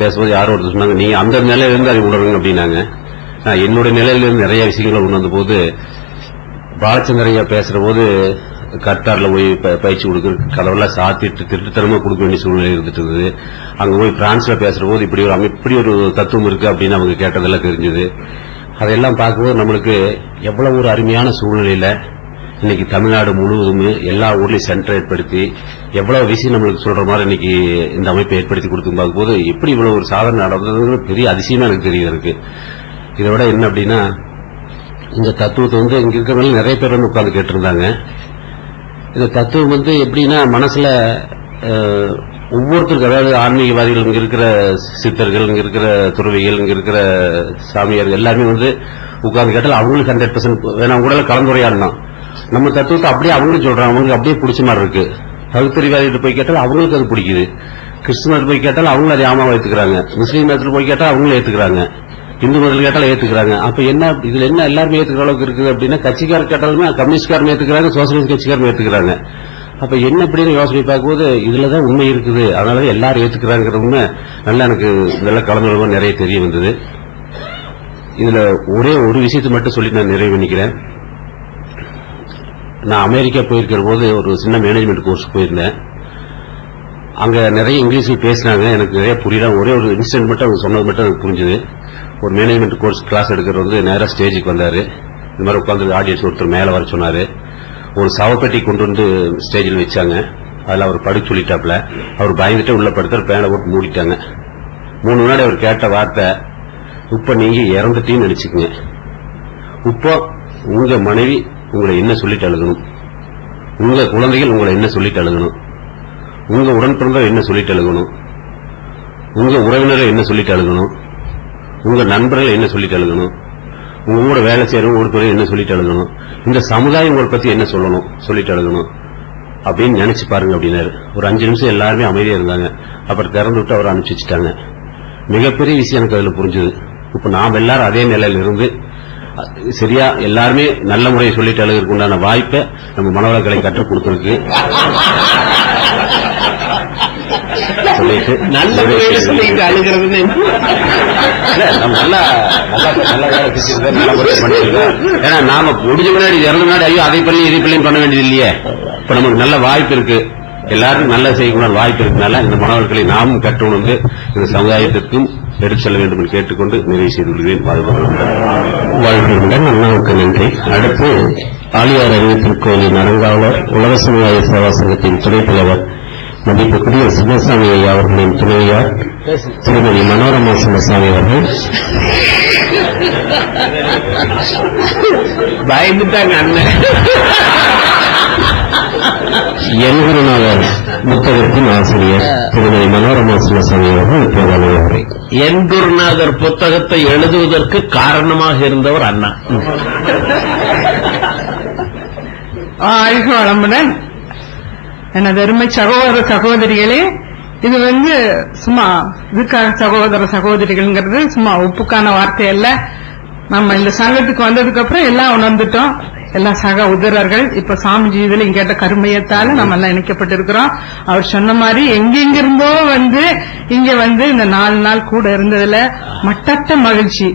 பேசும்போது யாரும் ஒருத்தர் சொன்னாங்க, நீங்க அந்த நிலையிலிருந்து அதை உணருங்க அப்படின்னாங்க. நான் என்னுடைய நிலையிலிருந்து நிறைய விஷயங்களை உணர்ந்த போது, பாலச்சந்திரையா பேசுற போது கட்டார்ல போய் பயிற்சி கொடுக்க கதவெல்லாம் சாத்திட்டு திருட்டுத்தனமா கொடுக்க வேண்டிய சூழ்நிலை இருந்துட்டு இருந்தது. அங்க போய் பிரான்ஸ்ல பேசுற போது இப்படி ஒரு தத்துவம் இருக்கு அப்படின்னு அவங்க கேட்டதெல்லாம் தெரிஞ்சது. அதெல்லாம் பார்க்கும்போது நம்மளுக்கு எவ்வளவு ஒரு அருமையான சூழ்நிலையில இன்னைக்கு தமிழ்நாடு முழுவதும் எல்லா ஊர்லயும் சென்டர் ஏற்படுத்தி எவ்வளவு விஷயம் நம்மளுக்கு சொல்ற மாதிரி இன்னைக்கு இந்த அமைப்பை ஏற்படுத்தி கொடுத்து பார்க்கும்போது எப்படி இவ்வளவு ஒரு சாதனை நடந்தது பெரிய அதிசயமா எனக்கு தெரிய இருக்கு. இதை விட என்ன அப்படின்னா, இந்த தத்துவத்தை இங்க இருக்கிறவங்க நிறைய பேர் உட்கார்ந்து கேட்டிருந்தாங்க. இந்த தத்துவம் எப்படின்னா மனசுல ஒவ்வொருத்தருக்கும், அதாவது ஆன்மீகவாதிகள், இங்க இருக்கிற சித்தர்கள், இங்க இருக்கிற துறவிகள், இங்க இருக்கிற சாமியார்கள் எல்லாருமே உட்கார்ந்து கேட்டால் அவங்களுக்கு 100% வேணா உடல கலந்துரையாடலாம். நம்ம தத்துவத்தை அப்படியே அவங்களுக்கு சொல்றாங்க, அவங்களுக்கு அப்படியே பிடிச்ச மாதிரி இருக்கு. பகுத்தறிவாதிகிட்ட போய் கேட்டால் அவங்களுக்கு அது பிடிக்குது. கிறிஸ்துவத்தில் போய் கேட்டால் அவங்களும் அதை ஆமாவா ஏத்துக்கிறாங்க. முஸ்லீம் மதத்தில் போய் கேட்டால் அவங்களும் ஏத்துக்கிறாங்க. இந்து மதத்தில் கேட்டாலும் ஏத்துக்கிறாங்க. அப்ப என்ன இதுல என்ன எல்லாருமே ஏத்துக்கிற அளவுக்கு இருக்குது அப்படின்னா, கட்சிக்காரர் கேட்டாலுமே கம்யூனிஸ்ட்காரமே ஏத்துக்கிறாங்க, சோசியலிஸ்ட் கட்சிக்காரமே ஏத்துக்கிறாங்க. அப்ப என்ன அப்படின்னு யோசனை பார்க்கும்போது இதுலதான் உண்மை இருக்குது. அதனாலதான் எல்லாரும் ஏத்துக்கிறாங்கிற உண்மை நல்லா எனக்கு இதெல்லாம் கலந்து நிறைய தெரிய வந்தது. இதுல ஒரே ஒரு விஷயத்தை மட்டும் சொல்லி நான் நிறைவு பண்ணிக்கிறேன். நான் அமெரிக்கா போயிருக்கிற போது ஒரு சின்ன மேனேஜ்மெண்ட் கோர்ஸ் போயிருந்தேன். அங்க நிறைய இங்கிலீஷில் பேசினாங்க, எனக்கு நிறைய புரியல. ஒரே ஒரு இன்சிடென்ட் மட்டும் அவங்க சொன்னது மட்டும் எனக்கு புரிஞ்சுது. ஒரு மேனேஜ்மெண்ட் கோர்ஸ் கிளாஸ் எடுக்கிற நேரா ஸ்டேஜுக்கு வந்தாரு. இந்த மாதிரி உட்காந்து ஆடியன்ஸ் ஒருத்தர் மேல வர சொன்னாரு. ஒரு சவப்பெட்டி கொண்டு ஸ்டேஜில் வச்சாங்க. அதுல அவர் படுக்க சொல்லிட்டாப்ல. அவர் பயந்துட்டு உள்ள படுத்தார், பேனை போட்டு மூடிட்டாங்க. 3 முன்னாடி அவர் கேட்ட வார்த்தை, இப்ப நீங்க இறந்துட்டீன்னு நினைச்சுக்கங்க. இப்போ உங்க மனைவி உங்களை என்ன சொல்லிட்டு அழுகணும், உங்க குழந்தைகள் உங்களை என்ன சொல்லிட்டு அழுகணும், உங்க உடன் பிறந்தவர் என்ன சொல்லிட்டு அழுகணும், உங்க உறவினர்கள் என்ன சொல்லிட்டு அழுகணும், உங்க நண்பர்கள் என்ன சொல்லிட்டு அழுகணும், உங்க கூட வேலை செய்யறவங்க ஒருத்தர் என்ன சொல்லிட்டு அழுகணும், இந்த சமுதாயம் உங்களை பத்தி என்ன சொல்லணும் சொல்லிட்டு அழுகணும் அப்படின்னு நினைச்சு பாருங்க அப்படின்னாரு. ஒரு 5 நிமிஷம் எல்லாருமே அமைதியா இருந்தாங்க. அப்புறம் திறந்து விட்டு அவர் அனுப்பிச்சு வச்சுட்டாங்க. மிகப்பெரிய விஷயம் எனக்கு அதுல புரிஞ்சுது. இப்ப நாம் எல்லாரும் அதே நிலையில இருந்து சரியா எல்லாருமே நல்ல முறையை சொல்லிட்டு அழுகிறதுக்கு உண்டான வாய்ப்பை நம்ம மனவளக்கலை கற்றுக் கொடுத்திருக்கு. நல்ல முறையில் சொல்லிட்டு அழுகிறது ஏன்னா நாம முடிஞ்ச முன்னாடி இறந்த முன்னாடி ஐயோ அதை பண்ணி இதை பண்ணி பண்ண வேண்டியது இல்லையே. இப்ப நமக்கு நல்ல வாய்ப்பு இருக்கு, எல்லாருக்கும் நல்ல செய்யக்கூடிய வாய்ப்பு இருக்கனால இந்த மனவர்களை நாமும் கற்றுணர்ந்து இந்த சமுதாயத்திற்கும் எடுத்து செல்ல வேண்டும் என்று கேட்டுக்கொண்டு நிறைவு செய்துள்ளேன். வாழ்வுடன் அண்ணாவுக்கு நன்றி. அடுத்து ஆலியார் அறிவு திருக்கோயிலின் அறங்காவலர், உலக சமுதாய சேவா சங்கத்தின் துணைத் தலைவர் மதிப்புக்குரிய சிவசாமி ஐயா அவர்களின் துணைவியார் திருமதி மனோரமா சிவசாமி அவர்கள். பயந்துட்டாங்க அண்ணன். என் குருநாதர் புத்தகத்தின் ஆசிரியர் திருமதி மனோரமா சிவசாமி அவர்கள் இப்போது என் குருநாதர் புத்தகத்தை எழுதுவதற்கு காரணமாக இருந்தவர் அண்ணா. ஆய்வு வளமுடன் எனது அருமை சகோதர சகோதரிகளே, இது சும்மா இதுக்காக சகோதர சகோதரிகள்ங்கிறது சும்மா ஒப்புக்கான வார்த்தை அல்ல. நம்ம இந்த சங்கத்துக்கு வந்ததுக்கு அப்புறம் எல்லாம் உணர்ந்துட்டோம். எல்லா சக உதரர்கள் இப்ப சாமிஜி இதுல கேட்ட கருமையத்தால நம்ம எல்லாம் இணைக்கப்பட்டிருக்கிறோம். அவர் சொன்ன மாதிரி எங்கெங்கிருந்தோ இங்க இந்த 4 நாள் கூட இருந்ததுல மட்டற்ற மகிழ்ச்சி.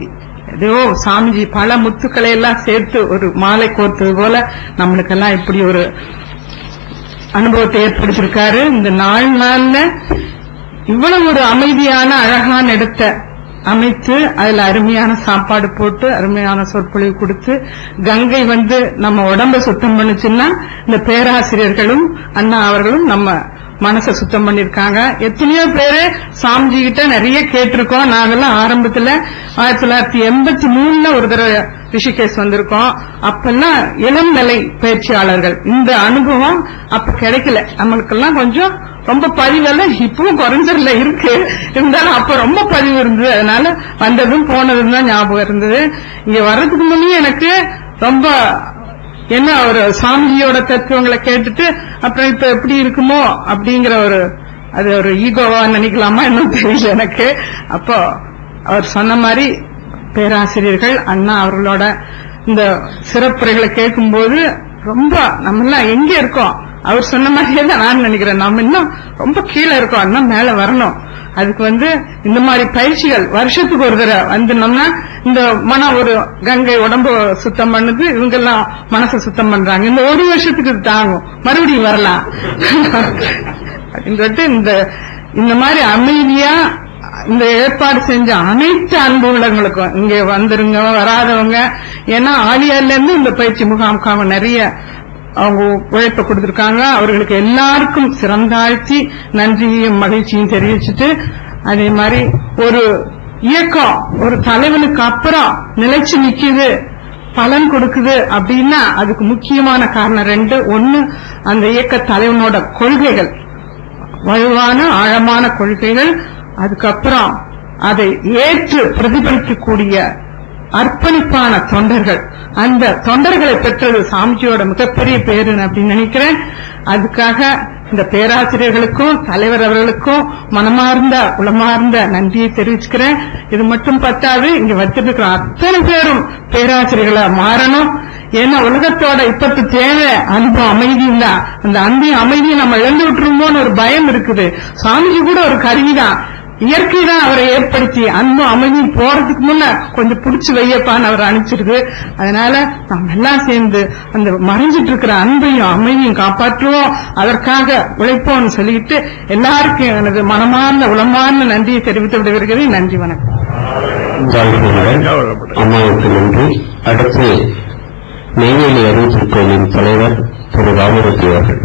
ஏதோ சாமிஜி பல முத்துக்களை எல்லாம் சேர்த்து ஒரு மாலை கோர்த்தது போல நம்மளுக்கெல்லாம் இப்படி ஒரு அனுபவத்தை ஏற்படுத்திருக்காரு. இந்த 4 நாள்ல இவ்வளவு ஒரு அமைதியான அழகான இடத்தை அமைத்து அதுல அருமையான சாப்பாடு போட்டு அருமையான சொற்பொழிவு கொடுத்து கங்கை நம்ம உடம்ப சுத்தம் பண்ணுச்சுன்னா இந்த பேராசிரியர்களும் அண்ணா அவர்களும் நம்ம மனசை சுத்தம் பண்ணிருக்காங்க. எத்தனையோ பேரு சாமிஜி கிட்ட நிறைய கேட்டிருக்கோம். நாங்கெல்லாம் ஆரம்பத்துல 1983 ஒரு தடவை ரிஷிகேஷ் வந்திருக்கோம். அப்பெல்லாம் இளம் நிலை பயிற்சியாளர்கள். இந்த அனுபவம் அப்ப கிடைக்கல நம்மளுக்கெல்லாம். கொஞ்சம் ரொம்ப பதிவெல்லாம் இப்பவும் குறைஞ்சதுல இருக்கு, இருந்தாலும் அப்ப ரொம்ப பதிவு இருந்தது. அதனால வந்ததும் போனதும் தான் ஞாபகம் இருந்தது. இங்க வர்றதுக்கு முன்னே எனக்கு ரொம்ப என்ன ஒரு சாமியோட தத்துவங்களை கேட்டுட்டு அப்புறம் இப்ப எப்படி இருக்குமோ அப்படிங்கிற அது ஒரு ஈகோவா நினைக்கலாமா என்னன்னு தெரியல எனக்கு. அப்போ அவர் சொன்ன மாதிரி பேராசிரியர்கள் அண்ணா அவர்களோட இந்த சிறப்புரைகளை கேட்கும்போது ரொம்ப நம்ம எல்லாம் எங்க இருக்கோம் அவர் சொன்ன மாதிரியே தான் நான் நினைக்கிறேன். நம்ம இன்னும் ரொம்ப கீழே இருக்கோம், இன்னும் மேல வரணும். அதுக்கு இந்த மாதிரி பயிற்சிகள் வருஷத்துக்கு ஒரு தடவை நம்மனா இந்த ஒரு கங்கை உடம்பு சுத்தம் பண்ணுது, இவங்க எல்லாம் மனசை சுத்தம் பண்றாங்க. இந்த ஒரு வருஷத்துக்கு தாங்கும், மறுபடியும் வரலாம் அப்படின்னு சொல்லிட்டு இந்த மாதிரி அமைதியா இந்த ஏற்பாடு செஞ்ச அனைத்து அன்பு உள்ளவங்களுக்கும் இங்க வந்துருங்க, வராதவங்க, ஏன்னா ஆலியார்ல இருந்து இந்த பயிற்சி முகாமுக்காக நிறைய அவங்க உழைப்ப கொடுத்திருக்காங்க. அவர்களுக்கு எல்லாருக்கும் சிறந்தாழ்த்தி நன்றியும் மகிழ்ச்சியும் தெரிவிச்சுட்டு, அதே மாதிரி ஒரு இயக்கம் ஒரு தலைவனுக்கு அப்புறம் நிலைச்சு நிக்குது, பலன் கொடுக்குது அப்படின்னா அதுக்கு முக்கியமான காரணம் ரெண்டு. ஒன்னு, அந்த இயக்க தலைவனோட கொள்கைகள், வலுவான ஆழமான கொள்கைகள். அதுக்கப்புறம் அதை ஏற்று பிரதிபலிக்கக்கூடிய அர்ப்பணிப்பான தொண்டர்கள். அந்த தொண்டர்களை பெற்றது சாமிஜியோட மிகப்பெரிய பேரு அப்படின்னு நினைக்கிறேன். அதுக்காக இந்த பேராசிரியர்களுக்கும் தலைவர் அவர்களுக்கும் மனமார்ந்த உளமார்ந்த நன்றியை தெரிவிச்சுக்கிறேன். இது மட்டும் பத்தாது, இங்க வச்சிருக்கிற அத்தனை பேரும் பேராசிரியர்களா மாறணும். ஏன்னா உலகத்தோட இப்பத்து தேவை அன்பும் அமைதியும் தான். அந்த அன்பையும் அமைதியும் நம்ம இழந்து விட்டுருமோன்னு ஒரு பயம் இருக்குது. சாமிஜி கூட ஒரு கருவிதான், இயற்கை தான் அவரை ஏற்படுத்தி அன்பும் அமைதியும் போறதுக்கு முன்ன கொஞ்சம் பிடிச்சு வையப்பான்னு அவர் அனுப்பிச்சிருக்கு. அதனால நம்ம எல்லாம் சேர்ந்து அந்த மறைஞ்சிட்டு இருக்கிற அன்பையும் அமைதியும் காப்பாற்றுவோம், அதற்காக உழைப்போம்னு சொல்லிட்டு எல்லாருக்கும் எனது மனமார்ந்த உளமார்ந்த நன்றியை தெரிவித்து விடுகிறேன். நன்றி, வணக்கம். அம்மாவுக்கு நன்றி. அடுத்து நெய்வேலி அறிவிப்பு கோயிலின் தலைவர் திரு ராமமூர்த்தி அவர்கள்.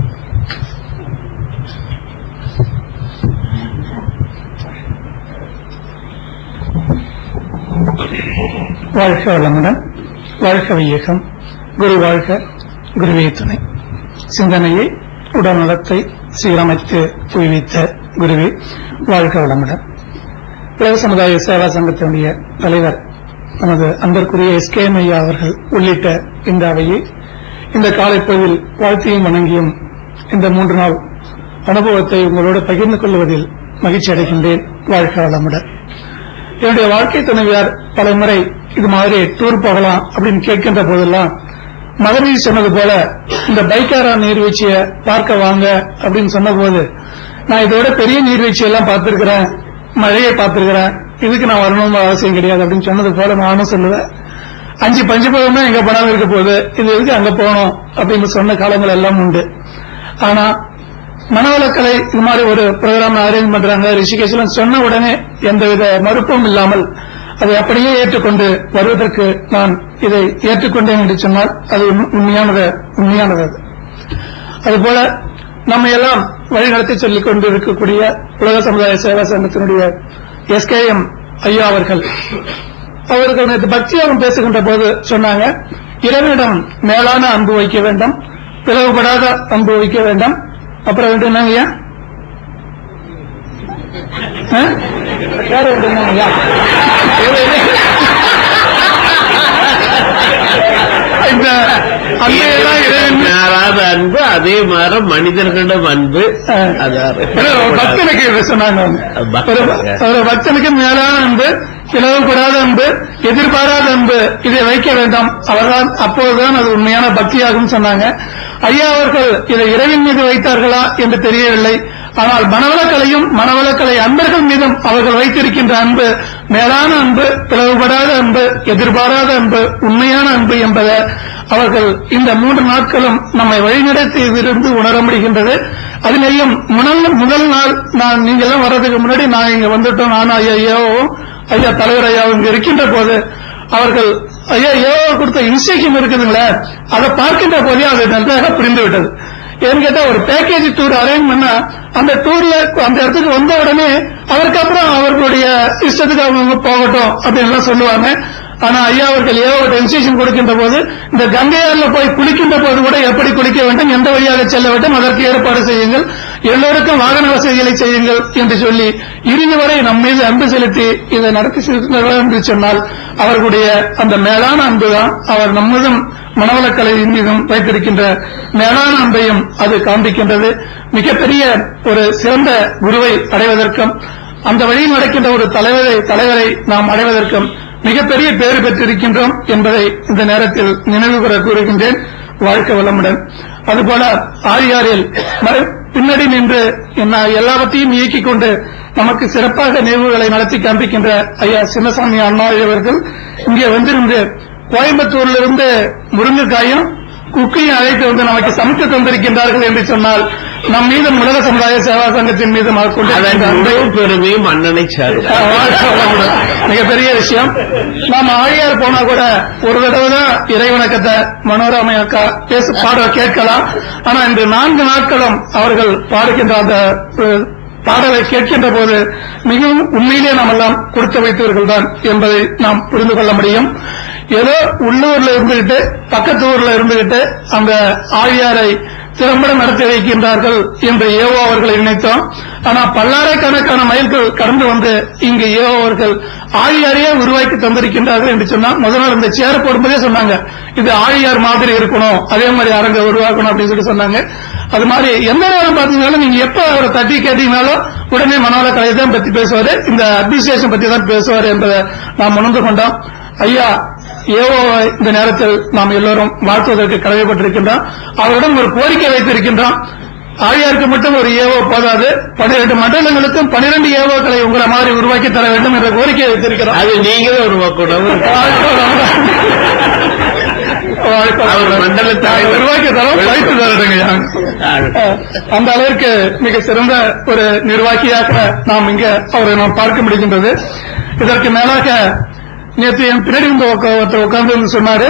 வாழ்க வளமுடன், வாழ்க வையகம், குரு வாழ்க, குருவே துணை. சிந்தனையை உடல் நலத்தை சீரமைத்து தூய்வித்த குருவே வாழ்க வளமுடன். உலக சமுதாய சேவா சங்கத்தினுடைய தலைவர் நமது அன்பர்க்குரிய SKM ஐயா அவர்கள் உள்ளிட்ட இந்த அவையை இந்த காலை பொழுதில் வாழ்த்தியும் வணங்கியும் இந்த 3 நாள் அனுபவத்தை உங்களோடு பகிர்ந்து கொள்வதில் மகிழ்ச்சி அடைகின்றேன். வாழ்க வளமுடன். என்னுடைய வாழ்க்கை துணைவியார் பல முறை இது மாதிரி டூர் போகலாம் அப்படின்னு கேட்கின்ற போதெல்லாம் மதுரை சொன்னது போல இந்த பைக்காரா நீர்வீழ்ச்சியை பார்க்க வாங்க அப்படின்னு சொன்ன போது, நான் இதோட பெரிய நீர்வீழ்ச்சியெல்லாம் பார்த்திருக்கிறேன், மழையை பார்த்திருக்கிறேன், இதுக்கு நான் வரணும்னு அவசியம் கிடையாது அப்படின்னு சொன்னது போல நானும் சொல்லுவேன். 5 பஞ்சு போகணும்னா எங்க போனாலும் இருக்க போகுது, இது எதுக்கு அங்க போகணும் அப்படின்னு சொன்ன காலங்கள் எல்லாம் உண்டு. ஆனா மனவளக்கலை இது மாதிரி ஒரு ப்ரோக்ராம் அரேஞ்ச் பண்றாங்க ரிஷிகேஷ்ல சொன்ன உடனே எந்தவித மறுப்பும் இல்லாமல் அதை அப்படியே ஏற்றுக்கொண்டு வருவதற்கு நான் இதை ஏற்றுக்கொண்டேன் என்று சொன்னால் அது உண்மையானது. அதுபோல நம்ம எல்லாம் வழிநடத்தி சொல்லிக் கொண்டு இருக்கக்கூடிய உலக சமுதாய சேவா சங்கத்தினுடைய SKM ஐயா அவர்கள் நேற்று பக்தியாகம் பேசுகின்ற போது சொன்னாங்க, இறைவனிடம் மேலான அன்பு வைக்க வேண்டும், பிளவுபடாத அன்பு வைக்க வேண்டும். அப்புறம் என்னங்கய்யா அன்பு, அதே மாதிரி மனிதர்களிடம் அன்பு. பக்தனுக்கு சொன்னாங்க, ஒரு பக்தனுக்கு மேலான அன்பு, பிளவுபடாத அன்பு, எதிர்பாராத அன்பு, இதை வைக்க வேண்டாம். அவர்தான் அப்போதுதான் அது உண்மையான பக்தியாகும் சொன்னாங்க. ஐயா அவர்கள் இதை இறைவன் மீது வைத்தார்களா என்று தெரியவில்லை. ஆனால் மனவளக்கலை அன்பர்கள் மீதும் அவர்கள் வைத்திருக்கின்ற அன்பு மேலான அன்பு, பிளவுபடாத அன்பு, எதிர்பாராத அன்பு, உண்மையான அன்பு என்பதை அவர்கள் இந்த 3 நாட்களும் நம்மை வழிநடத்தியிலிருந்து உணர முடிகின்றது. அதிலேயும் முதல் நாள் நீங்க எல்லாம் வர்றதுக்கு முன்னாடி நான் இங்க வந்துட்டோம், நானும் ஐயா தலைவர் ஐயா இங்க இருக்கின்ற போது அவர்கள் ஐயா கொடுத்த இன்ஸ்ட்ரக்ஷன் இருக்குதுங்களே, அதை பார்க்கின்ற போதே அது நன்றாக புரிந்து விட்டது. ஏன்னு கேட்டா ஒரு பேக்கேஜ் டூர் அரேஞ்ச் பண்ணா அந்த டூர்ல அந்த இடத்துக்கு வந்த உடனே அவருக்கப்புறம் அவர்களுடைய இஷ்டத்துக்கு அவங்க போகட்டும் அப்படின்னு சொல்லுவாங்க. ஆனா ஐயா அவர்கள் இன்ஸ்ட்ரக்ஷன் கொடுக்கின்ற போது இந்த கங்கையாறுல போய் குளிக்கின்ற போது கூட எப்படி குளிக்க வேண்டும், எந்த வழியாக செல்ல வேண்டும், அதற்கு ஏற்பாடு செய்யுங்கள், எல்லோருக்கும் வாகன வசதிகளை செய்யுங்கள் என்று சொல்லி இறுதி வரை நம் மீது அன்பு செலுத்தி இதை நடத்தி செல்கிறார்கள் என்று சொன்னால் அவர்களுடைய அந்த மேலான அன்புதான் அவர் நம்முதும் மனவளக்கலையின் மீதும் வைத்திருக்கின்ற மேலான அன்பையும் அது காண்பிக்கின்றது. மிகப்பெரிய ஒரு சிறந்த குருவை அடைவதற்கும் அந்த வழியில் நடக்கின்ற ஒரு தலைவரை நாம் அடைவதற்கும் மிகப்பெரிய பேறு பெற்றிருக்கின்றோம் என்பதை இந்த நேரத்தில் நினைவு கூற கூறுகின்றேன். வாழ்க வளமுடன். அதுபோல ஆழியாரில் பின்னாடி நின்று எல்லாவற்றையும் இயக்கிக் கொண்டு நமக்கு சிறப்பாக நிகழ்வுகளை நடத்தி காண்பிக்கின்ற ஐயா சின்னசாமி அண்ணா அவர்கள் இங்கே வந்திருந்து கோயம்புத்தூரிலிருந்து முருங்கைக்காயும் குக்கையும் அழைத்து வந்து நமக்கு சமைத்து தந்திருக்கின்றார்கள் என்று சொன்னால் நம் மீது உலக சமுதாய சேவா சங்கத்தின் மீது பெருமையும் அண்ணனை மிகப்பெரிய விஷயம். நாம் ஆழியார் போனா கூட ஒரு தடவை தான் இறைவணக்கத்தை மனோரமை அக்கா பாட கேட்கலாம். ஆனா இன்று 4 நாட்களும் அவர்கள் பாடுகின்ற அந்த பாடலை கேட்கின்ற போது மிகவும் உண்மையிலே நாம் எல்லாம் கொடுத்து வைத்தவர்கள் தான் என்பதை நாம் புரிந்து கொள்ள முடியும். ஏதோ உள்ளூர்ல இருந்துகிட்டு பக்கத்து ஊர்ல இருந்துகிட்டு அந்த ஆழியாரை திறம்பட நடத்தி வைக்கின்றார்கள் என்று ஏவோ அவர்களை நினைத்தோம். ஆனா பல்லாயிரக்கணக்கான மைல்கள் கடந்து வந்து இங்கு ஏவோ அவர்கள் ஆழியாரையே உருவாக்கி தந்திருக்கின்றார்கள் என்று சொன்னா முதல் நாள் இந்த சேர போடும்போதே சொன்னாங்க இது ஆழியார் மாதிரி இருக்கணும், அதே மாதிரி அரங்க உருவாக்கணும் அப்படின்னு சொல்லி சொன்னாங்க. அது மாதிரி எந்த நேரம் பாத்தீங்கன்னாலும் நீங்க எப்ப அவரை தட்டி கேட்டீங்கன்னாலும் உடனே மனோல கலையை தான் பத்தி பேசுவாரு, இந்த அட்மினிஸ்ட்ரேஷன் பத்தி தான் பேசுவார் என்பதை நாம் உணர்ந்து கொண்டோம். ஐயா ஏவோ இந்த நேரத்தில் நாம் எல்லோரும் வாழ்த்துவதற்கு கடமைப்பட்டிருக்கின்றோம். அவரிடம் ஒரு கோரிக்கை வைத்திருக்கின்றோம். ஆழியாருக்கு மட்டும் ஒரு ஏவோ போதாது, 12 மண்டலங்களுக்கும் 12 ஏவோக்களை உங்களை மாதிரி உருவாக்கி தர வேண்டும் என்ற கோரிக்கை வைத்திருக்கிறோம். அது நீங்களே உருவாக்கணும், மண்டலத்தை உருவாக்கி தரோம், வைத்து தரடுங்க. அந்த அளவிற்கு மிக சிறந்த ஒரு நிர்வாகியாக நாம் இங்க அவரை நாம் பார்க்க முடிகின்றது. இதற்கு மேலாக நேற்று என் பின்னாடி ஒருத்தர் உட்கார்ந்து சொன்னாரு,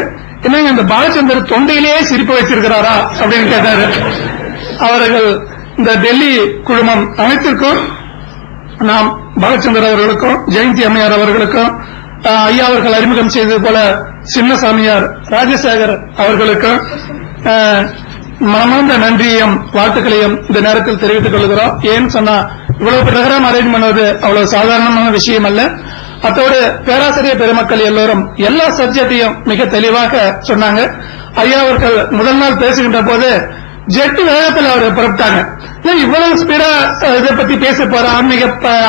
என்னங்க இந்த பாலச்சந்தர் தொண்டையிலேயே சிரிப்பு வச்சிருக்கிறாரா அப்படின்னு கேட்டாரு. அவர்கள் இந்த டெல்லி குழுமம் அனைத்திற்கும் நாம் பாலச்சந்தர் அவர்களுக்கும் ஜெயந்தி அம்மையார் அவர்களுக்கும் ஐயா அவர்கள் அறிமுகம் செய்தது போல சின்னசாமியார் ராஜசேகர் அவர்களுக்கும் மனமார்ந்த நன்றியையும் வாழ்த்துக்களையும் இந்த நேரத்தில் தெரிவித்துக் கொள்கிறோம். ஏன்னு சொன்னா இவ்வளவு ப்ரோக்ராம் அரேஞ்ச் பண்ணுவது அவ்வளவு சாதாரணமான விஷயம் அல்ல. அத்தோடு பேராசிரியர் பெருமக்கள் எல்லோரும் எல்லா சப்ஜெக்டையும் மிக தெளிவாக சொன்னாங்க. ஐயா அவர்கள் முதல் நாள் பேசுகின்ற போது ஜெட்டு வேகத்தில் அவர் புறப்பட்டாங்க. இவ்வளவு ஸ்பீடா இதை பத்தி பேச போற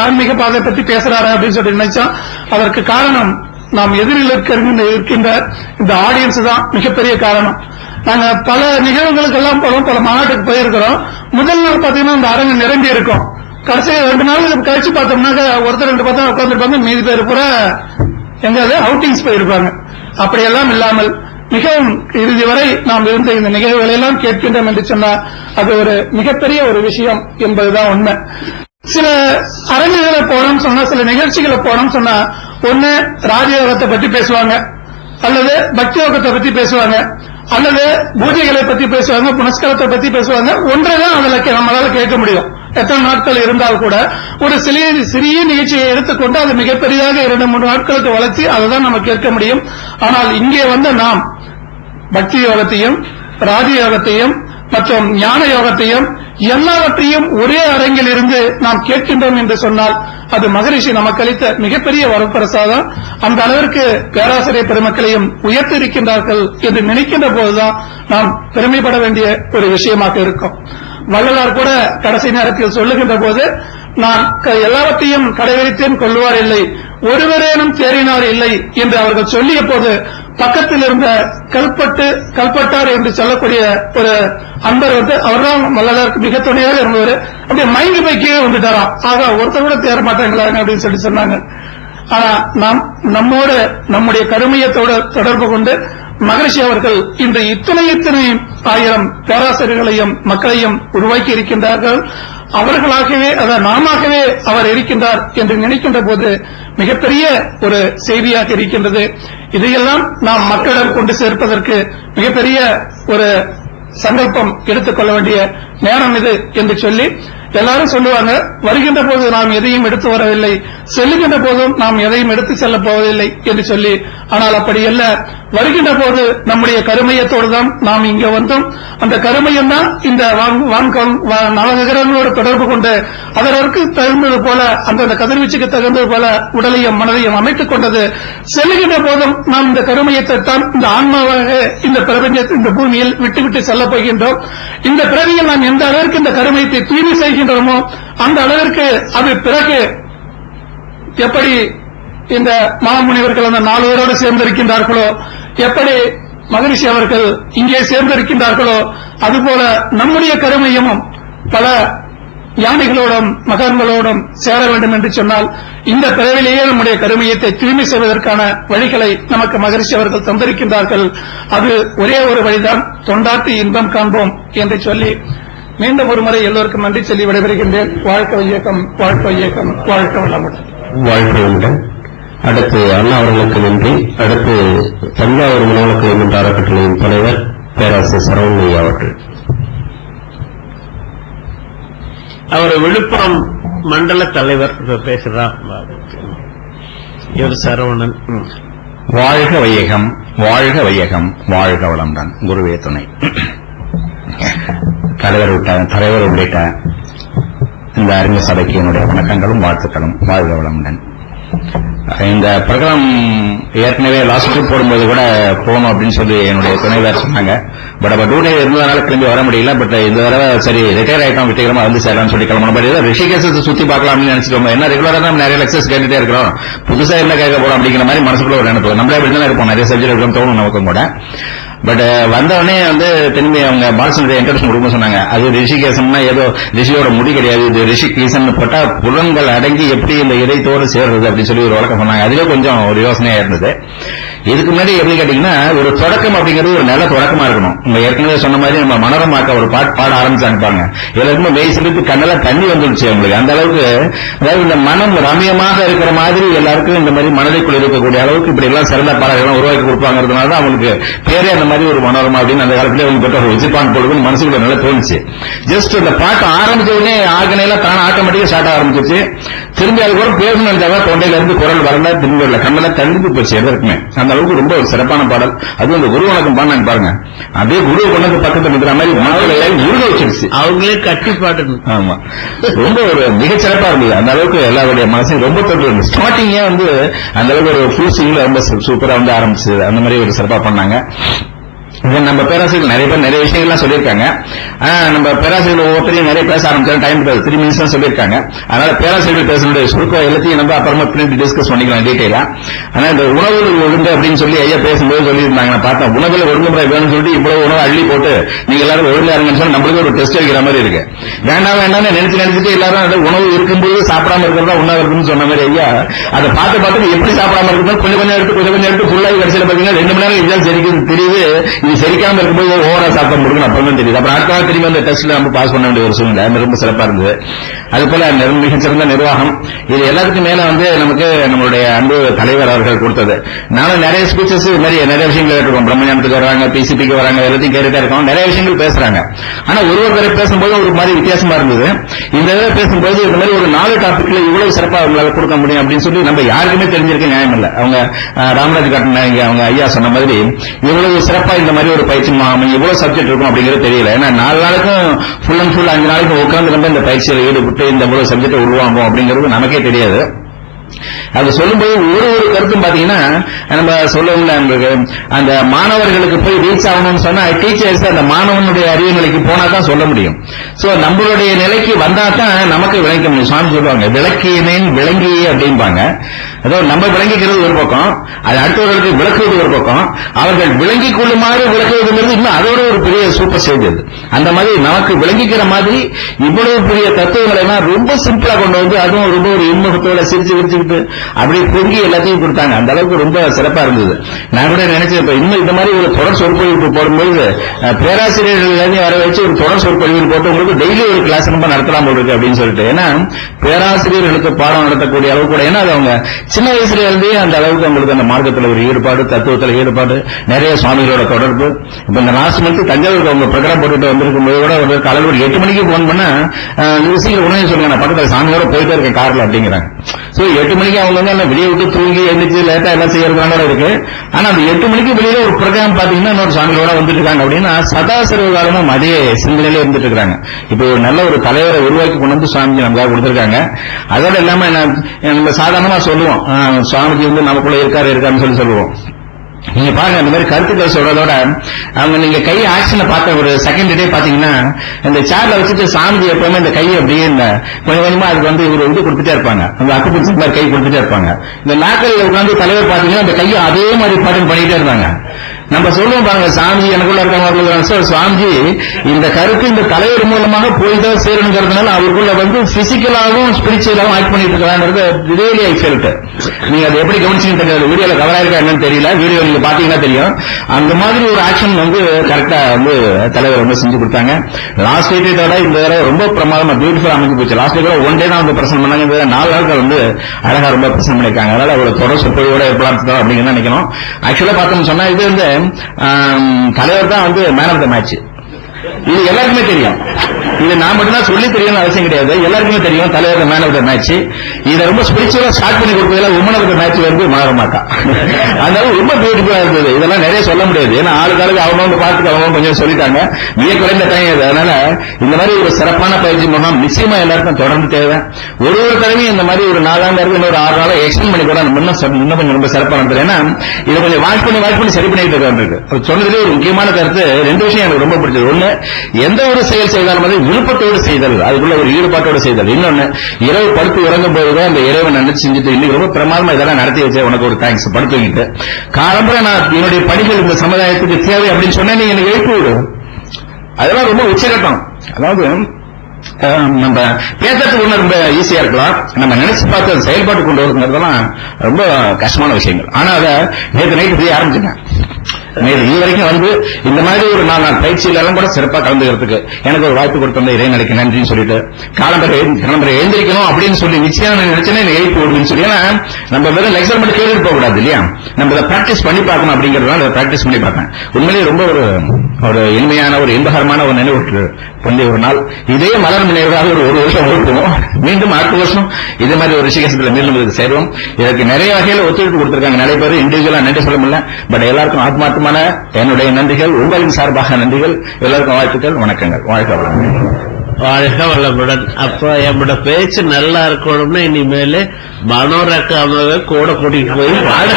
ஆன்மீக பாதை பத்தி பேசுறாரு அப்படின்னு சொல்லி நினைச்சோம். அதற்கு காரணம் நாம் எதிரில் இருக்கின்ற இந்த ஆடியன்ஸ் தான் மிகப்பெரிய காரணம். நாங்க பல நிகழ்வுகளுக்கெல்லாம் போறோம், பல மாநாட்டுக்கு போயிருக்கிறோம். முதல் நாள் பாத்தீங்கன்னா இந்த அரங்கு நிரம்பி இருக்கும். கடைசி 2 நாள் கழிச்சு பார்த்தோம்னாக்க ஒருத்தர் 2 பார்த்தா உட்கார்ந்துருப்பாங்க, மீதி பேர் பூரா எங்காவது அவுட்டிங்ஸ் போயிருப்பாங்க. அப்படியெல்லாம் இல்லாமல் மிகவும் இறுதி வரை நாம் இருந்த இந்த நிகழ்வுகளை எல்லாம் கேட்கின்றோம் என்று சொன்னால் அது ஒரு மிகப்பெரிய ஒரு விஷயம் என்பதுதான் உண்மை. சில அரங்குகளை போனோம் சொன்னா, சில நிகழ்ச்சிகளை போனோம் சொன்னா, ஒண்ணு ராஜயோகத்தை பத்தி பேசுவாங்க, அல்லது பக்தி யோகத்தை பத்தி பேசுவாங்க, அல்லது பூஜைகளை பத்தி பேசுவாங்க, புனஸ்காரத்தை பத்தி பேசுவாங்க. ஒன்றைதான் அதுல நம்மளால கேட்க முடியும். எத்தனை நாட்கள் இருந்தால் கூட ஒரு சிறிய நிகழ்ச்சியை எடுத்துக்கொண்டு அது மிகப்பெரியதாக 2-3 நாட்களுக்கு வளர்ச்சி அதுதான் நம்ம கேட்க முடியும். ஆனால் இங்கே வந்து நாம் பக்தி யோகத்தையும் ராஜயோகத்தையும் மற்றும் ஞான யோகத்தையும் எல்லாவற்றையும் ஒரே அரங்கில் இருந்து நாம் கேட்கின்றோம் என்று சொன்னால் அது மகரிஷி நமக்கு அளித்த மிகப்பெரிய வரப்பிரசாதம். அந்த அளவிற்கு பேராசிரியர் பெருமக்களையும் உயர்த்தி இருக்கின்றார்கள் என்று நினைக்கின்ற போதுதான் நாம் பெருமைப்பட வேண்டிய ஒரு விஷயமாக இருக்கும். வள்ளலார் கூட கடைசி நேரத்தில் சொல்லுகின்ற போது, நான் எல்லாவற்றையும் கடைபிடித்தேன் கொள்வார் இல்லை, ஒருவரேனும் தேறினார் இல்லை என்று அவர்கள் சொல்லிய போது பக்கத்தில் இருந்த கல்பட்டார் என்று சொல்லக்கூடிய ஒரு அன்பர் வந்து அவர்தான் வள்ளலாருக்கு மிக துணையாக இருந்தவர். அப்படியே மைண்ட் போய் கீழே வந்துட்டாராம். ஆக ஒருத்தர் கூட தேர மாட்டாங்களாங்க அப்படின்னு சொல்லி சொன்னாங்க. ஆனா நாம் நம்முடைய கருமையத்தோடு தொடர்பு கொண்டு மகரிஷி அவர்கள் இன்று இத்தனை ஆயிரம் பேராசிரியர்களையும் மக்களையும் உருவாக்கி இருக்கின்றார்கள். அவர்களாகவே நாமவே அவர் இருக்கின்றார் என்று நினைக்கின்ற போது மிகப்பெரிய ஒரு செய்தியாக இருக்கின்றது. இதையெல்லாம் நாம் மக்களிடம் கொண்டு சேர்ப்பதற்கு மிகப்பெரிய ஒரு சங்கல்பம் எடுத்துக்கொள்ள வேண்டிய நேரம் இது என்று சொல்லி எல்லாரும் சொல்லுவாங்க, வருகின்ற போது நாம் எதையும் எடுத்து வரவில்லை, செல்லுகின்ற போதும் நாம் எதையும் எடுத்து செல்ல போவதில்லை என்று சொல்லி. ஆனால் அப்படி அல்ல, வருகின்ற போது நம்முடைய கருமையத்தோடு தான் நாம் இங்க வந்தோம். அந்த கருமையம் தான் இந்த நவகிரகங்களோடு தொடர்பு கொண்டு அதற்கு தகுந்தது போல அந்த கதிர்வீச்சுக்கு தகுந்தது போல உடலையும் மனதையும் அமைத்துக் கொண்டது. செல்லுகின்ற போதும் நாம் இந்த கருமையத்தை தான் இந்த ஆன்மாவாக இந்த பிரபஞ்சத்தில் இந்த பூமியில் விட்டுவிட்டு செல்லப் போகின்றோம். இந்த பிறவியில் நாம் எந்த அளவிற்கு இந்த கருமையத்தை தூய்மை செய்கின்றோமோ அந்த அளவிற்கு அது பிறகு எப்படி இந்த மாமுனிவர்கள் அந்த 4 பேரோடு சேர்ந்திருக்கின்றார்களோ, எப்படி மகரிஷி அவர்கள் இங்கே சேர்ந்திருக்கின்றார்களோ அதுபோல நம்முடைய கருமையமும் பல யானைகளோடும் மகன்களோடும் சேர வேண்டும் என்று சொன்னால் இந்த பிறவிலேயே நம்முடைய கருமையத்தை தூய்மை செய்வதற்கான வழிகளை நமக்கு மகரிஷி அவர்கள் தந்திருக்கின்றார்கள். அது ஒரே ஒரு வழிதான், தொண்டாற்றி இன்பம் காண்போம் என்று சொல்லி மீண்டும் ஒரு முறை எல்லோருக்கும் நன்றி சொல்லி விடைபெறுகின்றேன். வாழ்க வையகம், வாழ்க வையகம், வாழ்க வளமுடன். வாழ்க வளமுடன். அடுத்து அண்ணா அவர்களுக்கு நன்றி. அடுத்து தஞ்சாவூர் மனவளக்கலை மன்ற அறக்கட்டளையின் தலைவர் பேராசிரியர் சரவணன் அவர்கள். அவர் விழுப்புரம் மண்டல தலைவர் பேசுறார். இவர் சரவணன். வாழ்க வையகம், வாழ்க வையகம், வாழ்க வளம்தான். குருவே துணை. தலைவர் உள்ளிட்ட இந்த அறிஞர் சபைக்கு என்னுடைய வணக்கங்களும் வாழ்த்துக்களும். வாழ்க வளமுடன். இந்த ப்ரோக்ராம் ஏற்கனவே லாஸ்ட் ட்ரிப் போடும்போது கூட போகணும் அப்படின்னு சொல்லி என்னுடைய துணைவர் சொன்னாங்க. பட் அப்ப டூ டே இருந்ததுனால கிளம்பி வர முடியல. பட் இந்த தடவை சரி ரிட்டையர் ஆயிட்டோம், விட்டுக்கிறோமா வந்து சேரலாம்னு சொல்லி கிளம்பணும். பட் ஏதோ ரிஷிகேஷத்தை சுத்தி பார்க்கலாம் அப்படின்னு நினைச்சிட்டு என்ன ரெகுலரா தான் நிறைய லெக்சர்ஸ் கேட்டுட்டே இருக்கிறோம், புதுசா என்ன கேட்க போறோம் அப்படிங்கிற மாதிரி மனசுக்குள்ள ஒரு நினைப்பு. நம்மளே அப்படி தான் இருப்போம், நிறைய சப்ஜெக்ட் இருக்கும் தோணும் நமக்கும் கூட. பட் வந்தவொடனே வந்து திரும்பி அவங்க பாலசனுடைய இன்ட்ரடக்ஷன் கொடுக்க சொன்னாங்க. அது ரிஷிகேசன்னா ஏதோ ரிஷியோட முடி கிடையாது, இது ரிஷிகேசன் போட்டா புலன்கள் அடங்கி எப்படி இந்த இறைத்தோடு சேர்றது அப்படின்னு சொல்லி ஒரு வழக்கம் சொன்னாங்க. அதுவே கொஞ்சம் ஒரு யோசனையா இருந்தது. இதுக்கு முன்னாடி எப்படி கேட்டீங்கன்னா ஒரு தொடக்கம் அப்படிங்கிறது ஒரு நல்ல தொடக்கமா இருக்கணும். நம்ம ஏற்கனவே சொன்ன மாதிரி நம்ம மனோரமாக்க ஒரு பாட ஆரம்பிச்சாங்க பாருங்க, எல்லாருக்குமே மெய் சிலிப்பு கண்ணெல்லாம் தண்ணி வந்துடுச்சு அவங்களுக்கு. அந்த அளவுக்கு அதாவது இந்த மனம் ரம்யமாக இருக்கிற மாதிரி எல்லாருக்கும் இந்த மாதிரி மனதைக்குள் இருக்கக்கூடிய அளவுக்கு இப்படி எல்லாம் சிறந்த பாடல்கள் உருவாக்கி கொடுப்பாங்கிறதுனால தான் அவங்களுக்கு பேரே அந்த மாதிரி ஒரு மனோரமா அப்படின்னு அந்த காலத்திலே அவங்க பெற்ற வச்சிருப்பான் பொழுது மனசுக்குள்ள நல்லா தோணுச்சு. ஜஸ்ட் இந்த பாட்டு ஆரம்பிச்ச உடனே ஆகனையெல்லாம் தானே ஆட்டோமேட்டிக்கா ஸ்டார்ட் ஆரம்பிச்சிச்சு. திரும்பி அது கூட பேசணும் நினைச்சாங்க, தொண்டையில இருந்து குரல் வரல, திரும்பி வரல, கண்ணெல்லாம் தள்ளிட்டு போச்சு எதற்குமே. அந்த அளவுக்கு ரொம்ப ஒரு சிறப்பான பாடல். அதுவும் அந்த குரு வணக்கம் பாடினாங்க பாருங்க, அதே குருவை கொண்டு பக்கத்துல நிற்கிற மாதிரி உருக வச்சிருச்சு, அவங்களே கட்டி பாட்டு. ஆமா, ரொம்ப ஒரு மிகச்சிறப்பா இருந்தது. அந்த அளவுக்கு எல்லாருடைய மனசையும் ரொம்ப தொட்டு இருந்தது. ஸ்டார்டிங்கே வந்து அந்த அளவுக்கு ஒரு ஃபுல் சிங்ல ரொம்ப சூப்பரா வந்து ஆரம்பிச்சு அந்த மாதிரி ஒரு சிறப்பா பண்ணாங்க. நம்ம பேராசிரியர்கள் நிறைய பேர் நிறைய விஷயங்கள்லாம் சொல்லியிருக்காங்க. நம்ம பேராசிரியர்கள் ஒவ்வொருத்தரையும் நிறைய பேச ஆரம்பிச்சாலும் டைம் 3 minutes தான் சொல்லியிருக்காங்க. அதனால பேராசிரியர்கள் பேசுறது சுருக்கம் எல்லாத்தையும் நம்ம அப்புறமா பின்னாடி டிஸ்கஸ் பண்ணிக்கலாம் டீட்டெயிலா. ஆனா இந்த உணவு ஒழுங்கு அப்படின்னு சொல்லி ஐயா பேசும்போது சொல்லியிருந்தாங்க. நான் பார்த்தேன், உணவுல ஒழுங்குமுறை வேணும்னு சொல்லிட்டு இவ்வளவு உணவு அள்ளி போட்டு நீங்க எல்லாரும் ஒழுங்கா இருங்கன்னு சொல்லி நம்மளுக்கு ஒரு டெஸ்ட் வைக்கிற மாதிரி இருக்கு. வேண்டாம் வேண்டாம்னு நினைச்சிட்டு எல்லாரும் உணவு இருக்கும்போது சாப்பிடாம இருக்கிறதா உணவு இருக்குன்னு சொன்ன மாதிரி ஐயா அதை பார்த்து எப்படி சாப்பிடாம இருக்கணும் கொஞ்சம் கொஞ்சம் எடுத்து ஃபுல்லாக கடைசியில் பாத்தீங்கன்னா 2 மணி நேரம் இதுதான் சரிக்குது தெரியுது. இது சரிக்காம இருக்கும்போது ஓவரா சாப்பிட முடியும் அப்பதான் தெரியுது. அப்புறம் அடுத்த திரும்பி அந்த டெஸ்ட்ல நம்ம பாஸ் பண்ண வேண்டிய ஒரு சூழ்நிலை ரொம்ப சிறப்பா இருந்தது. அது போல மிகச்சிறந்த நிர்வாகம். இது எல்லாத்துக்கும் மேல வந்து நமக்கு நம்மளுடைய அன்பு தலைவர் அவர்கள் கொடுத்தது. நானும் நிறைய ஸ்பீச்சஸ் நிறைய விஷயங்கள் கேட்டிருக்கோம். பிரம்மஞானத்துக்கு வராங்க, பிசிபிக்கு வராங்க, எல்லாத்தையும் கேட்டுட்டே இருக்கோம். நிறைய விஷயங்கள் பேசுறாங்க. ஆனா ஒருவரை பேசும்போது ஒரு மாதிரி வித்தியாசமா இருந்தது. இந்த இதில் பேசும்போது இந்த மாதிரி ஒரு 4 டாபிக்ல இவ்வளவு சிறப்பா அவங்களால கொடுக்க முடியும் அப்படின்னு சொல்லி நம்ம யாருக்குமே தெரிஞ்சிருக்க நியாயம் இல்லை. அவங்க ராமராஜ் காட்டினாங்க, அவங்க ஐயா சொன்ன மாதிரி இவ்வளவு சிறப்பா இந்த மாதிரி ஒரு பயிற்சி இவ்வளவு சப்ஜெக்ட் இருக்கும் அப்படிங்கிறது தெரியல. ஏன்னா 4 நாளுக்கும் ஃபுல் அண்ட் ஃபுல் 5 நாளைக்கு உட்கார்ந்து நம்ம இந்த பயிற்சியில் ஈடுபட்டு இந்த இவ்வளவு சப்ஜெக்ட் உருவாகும் அப்படிங்கிறது நமக்கே தெரியாது. அது சொல்லும்போது ஒரு கருத்தும் பாத்தீங்கன்னா நம்ம சொல்லல, அந்த மாணவர்களுக்கு போய் ரீச் ஆகணும்னு சொன்னா டீச்சர்ஸ் அந்த மாணவனுடைய அறிவு நிலைக்கு போனா தான் சொல்ல முடியும். சோ நம்மளுடைய நிலைக்கு வந்தா தான் நமக்கு விளங்க முடியும். சுவாமி சொல்லுவாங்க, விளக்கினேன் விளங்கியே அப்படிம்பாங்க. அதாவது நம்ம விளங்கிக்கிறது ஒரு பக்கம், அது அடுத்தவர்களுக்கு விளக்குவது ஒரு பக்கம், அவர்கள் விளங்கிக் கொள்ளுமாறு விளக்குவதுங்கிறது இன்னும் அதோட ஒரு பெரிய சூப்பர் ஸ்டேஜ். அது அந்த மாதிரி நமக்கு விளங்கிக்கிற மாதிரி இவ்வளவு பெரிய தத்துவங்களை எல்லாம் ரொம்ப சிம்பிளா கொண்டு வந்து அதுவும் ரொம்ப ஒரு இன்முகத்தோட சிரிச்சு விரிச்சுக்கிட்டு அப்படி பொங்கி எல்லாத்தையும் கொடுத்தாங்க. அந்த அளவுக்கு ரொம்ப சிறப்பா இருந்தது. நான் கூட நினைச்சேன், இப்ப இன்னும் இந்த மாதிரி ஒரு தொடர் சொற்பொழிவு போடும்போது பேராசிரியர்கள் எல்லாத்தையும் வர வச்சு ஒரு தொடர் சொற்பொழிவு போட்டு உங்களுக்கு டெய்லி ஒரு கிளாஸ் நம்ம நடத்தலாம் போல இருக்கு அப்படின்னு சொல்லிட்டு. ஏன்னா பேராசிரியர்களுக்கு பாடம் நடத்தக்கூடிய அளவு கூட, ஏன்னா அது அவங்க சின்ன வயசுல இருந்தே அந்த அளவுக்கு அவங்களுக்கு அந்த மார்க்கத்தில் ஒரு ஈடுபாடு, தத்துவத்தில் ஈடுபாடு, நிறைய சுவாமிகளோட தொடர்பு. இப்ப இந்த லாஸ்ட் மந்த் தஞ்சாவூருக்கு அவங்க ப்ரோக்ராம் போட்டுட்டு வந்திருக்கும் போது கூட ஒரு காலையில் ஒரு 8 மணிக்கு போன் பண்ணா சீக்கிரம் உடனே சொல்லுங்க, நான் பக்கத்தில் சாமியோட போயிட்டே இருக்கேன் கார்ல அப்படிங்கிறாங்க. சோ 8 மணிக்கு அவங்க வந்து வெளியே விட்டு தூங்கி எழுந்திரிச்சு லேட்டா எல்லாம் செய்யறதுனால இருக்கு. ஆனா அந்த 8 மணிக்கு வெளியில ஒரு ப்ரோக்ராம் பாத்தீங்கன்னா இன்னொரு சாமிகளோட வந்துட்டு இருக்காங்க அப்படின்னா சதா சர்வ காலமும் அதே சிந்தனையில இருந்துட்டு இருக்காங்க. இப்ப ஒரு நல்ல ஒரு தலைவரை உருவாக்கி கொண்டு வந்து சுவாமிஜி நமக்காக கொடுத்திருக்காங்க. அதோட இல்லாம நம்ம சாதாரணமா சொல்லுவோம், சுவாமிஜி வந்து நமக்குள்ள இருக்காருன்னு சொல்லி சொல்லுவோம். நீங்க பாருங்க, இந்த மாதிரி கருத்துக்கள் சொல்றதோட அவங்க நீங்க கை ஆக்ஷனை பார்த்த ஒரு செகண்ட் டே பாத்தீங்கன்னா இந்த சேர்ல வச்சுட்டு சாமிஜி எப்பவுமே இந்த கையை அப்படியே கொஞ்சம் கொஞ்சமா அதுக்கு வந்து ஒரு இது கொடுத்துட்டே இருப்பாங்க, அந்த அக்குபின்சர் மாதிரி கை கொடுத்துட்டே இருப்பாங்க. இந்த நாட்கள் உட்காந்து தலைவர் பாத்தீங்கன்னா அந்த கையை அதே மாதிரி பாட்டு பண்ணிட்டே இருந்தாங்க. நம்ம சொல்லுவோம் பாருங்க, சாமி எனக்குள்ள இருக்காங்க. சுவாமிஜி இந்த கருத்து இந்த தலைவர் மூலமாக போய் தான் சேரணுங்கிறதுனால அவருக்குள்ள வந்து பிசிக்கலாகவும் ஸ்பிரிச்சுவலாகவும் ஆக்ட் பண்ணிட்டு இருக்காங்கிறது ரியலி ஐ ஃபெல்ட். நீங்க அதை எப்படி கவனிச்சுட்டு வீடியோல கவரா இருக்கா என்னன்னு தெரியல, வீடியோ நீங்க பாத்தீங்கன்னா தெரியும். அந்த மாதிரி ஒரு ஆக்ஷன் வந்து கரெக்டா வந்து தலைவர் வந்து செஞ்சு கொடுத்தாங்க. லாஸ்ட் வீக்கோட இந்த தடவை ரொம்ப பிரமாதமா பியூட்டிஃபுல்லா அமைஞ்சு போச்சு. லாஸ்ட் வீக்கோட ஒன் டே தான் வந்து பிரசன்ட் பண்ணாங்க, இந்த 4 நாட்கள் வந்து அழகா ரொம்ப பிரசன்ட் பண்ணிருக்காங்க. அதனால அவ்வளவு தொடர் சொற்பொழிவோட ஏற்படுத்தோம் அப்படிங்கிறது நினைக்கணும். ஆக்சுவலா பார்த்தோம்னு சொன்னா இது வந்து தலைவர் தான் வந்து மேன் ஆஃப் த மேட்ச். இது எல்லாருக்குமே தெரியும். இது நான் மட்டும்தான் சொல்லி தெரியணும்னு அவசியம் கிடையாது, எல்லாருக்குமே தெரியும் தலைவர் மேன் ஆஃப் த மேட்ச். இதை ரொம்ப ஸ்பிரிச்சுவலா ஸ்டார்ட் பண்ணி கொடுத்ததுல உமன் ஆஃப் த மேட்ச் வந்து மனோரமாக்கா. அதனால ரொம்ப பியூட்டிஃபுல்லா இருந்தது. இதெல்லாம் நிறைய சொல்ல முடியாது, ஏன்னா ஆளுக்காளுக்கு அவங்க பார்த்துட்டு அவங்க கொஞ்சம் சொல்லிட்டாங்க. மிக குறைந்த டைம் இது. அதனால இந்த மாதிரி ஒரு சிறப்பான பயிற்சி முகாம் நிச்சயமா எல்லாருக்கும் தொடர்ந்து தேவை. ஒரு தடவையும் இந்த மாதிரி ஒரு 4 ஆண்டு இன்னொரு 6 நாளை எக்ஸ்டெண்ட் பண்ணி கூட இன்னும் கொஞ்சம் ரொம்ப சிறப்பாக நடந்தது. ஏன்னா இதை கொஞ்சம் வாட்ச் பண்ணி சரி பண்ணிட்டு இருக்காரு. சொன்னதுலேயே ஒரு முக்கியமான கருத்து 2 விஷயம் எனக்கு ரொம்ப பிடிச்சது. ஒண்ணு, எந்த ஒரு செயல் செய்தாலும் அது விருப்பத்தோடு செய்தல், அதுக்குள்ள ஒரு ஈடுபாட்டோடு செய்தல். இன்னொன்னு, இரவு படுத்து உறங்கும் போதுதான் அந்த இறைவன் நினைச்சு செஞ்சுட்டு இன்னைக்கு ரொம்ப பிரமாதமா இதெல்லாம் நடத்தி வச்சேன், உனக்கு ஒரு தேங்க்ஸ். படுத்துக்கிட்டு காலம்புற நான் என்னுடைய பணிகள் இந்த சமுதாயத்துக்கு தேவை அப்படின்னு சொன்னா நீங்க எனக்கு எழுப்பி விடு. அதெல்லாம் ரொம்ப உச்சகட்டம். அதாவது நம்ம பேசுறதுக்கு ஒண்ணு ரொம்ப ஈஸியா இருக்கலாம், நம்ம நினைச்சு பார்த்து அதை செயல்பாட்டு கொண்டு வருங்கிறதெல்லாம் ரொம்ப கஷ்டமான விஷயங்கள். ஆனா அதை நேற்று நைட்டு போய் ஆரம்பிச்சுட்டேன். இது வரைக்கும் வந்து இந்த மாதிரி ஒரு 4 நாள் பயிற்சியில எல்லாம் கூட சிறப்பா கலந்துக்கிறதுக்கு எனக்கு ஒரு வாய்ப்பு கொடுத்த இறைவனுக்கு நன்றின்னு சொல்லிட்டு காலம்பரை எழுந்திரிக்கணும் அப்படின்னு சொல்லி நிச்சயம் நினைச்சேன்னா எனக்கு எழுப்பி விடுன்னு சொல்லி. ஏன்னா நம்ம வெறும் லெக்சர் மட்டும் கேட்டுட்டு போக கூடாது இல்லையா, நம்ம இதை பிராக்டிஸ் பண்ணி பார்க்கணும் அப்படிங்கறதுனால அதை பிராக்டிஸ் பண்ணி பார்த்தேன். உண்மையிலேயே ரொம்ப ஒரு இனிமையான ஒரு இன்பகரமான ஒரு நினைவு பொந்திய ஒரு நாள். இதே மலர் நினைவாக ஒரு வருஷம் ஓட்டுவோம். மீண்டும் அடுத்த வருஷம் இதே மாதிரி ஒரு ரிஷிகேசத்துல மீண்டும் சேருவோம். இதற்கு நிறைய வகையில ஒத்துழைப்பு கொடுத்திருக்காங்க நிறைய பேர். இண்டிவிஜுவலா நன்றி சொல்ல முடியல, பட் எல்லாருக்கும் ஆத்மார்த்தமான என்னுடைய நன்றிகள், உங்களின் சார்பாக நன்றிகள். எல்லாருக்கும் வாழ்த்துக்கள், வணக்கங்கள். வாழ்க வளமுடன். வாழ்க வளமுடன். அப்ப என்னோட பேச்சு நல்லா இருக்கணும்னா இனிமேல மனோரக்காம கூட கூட்டிட்டு போய் பாட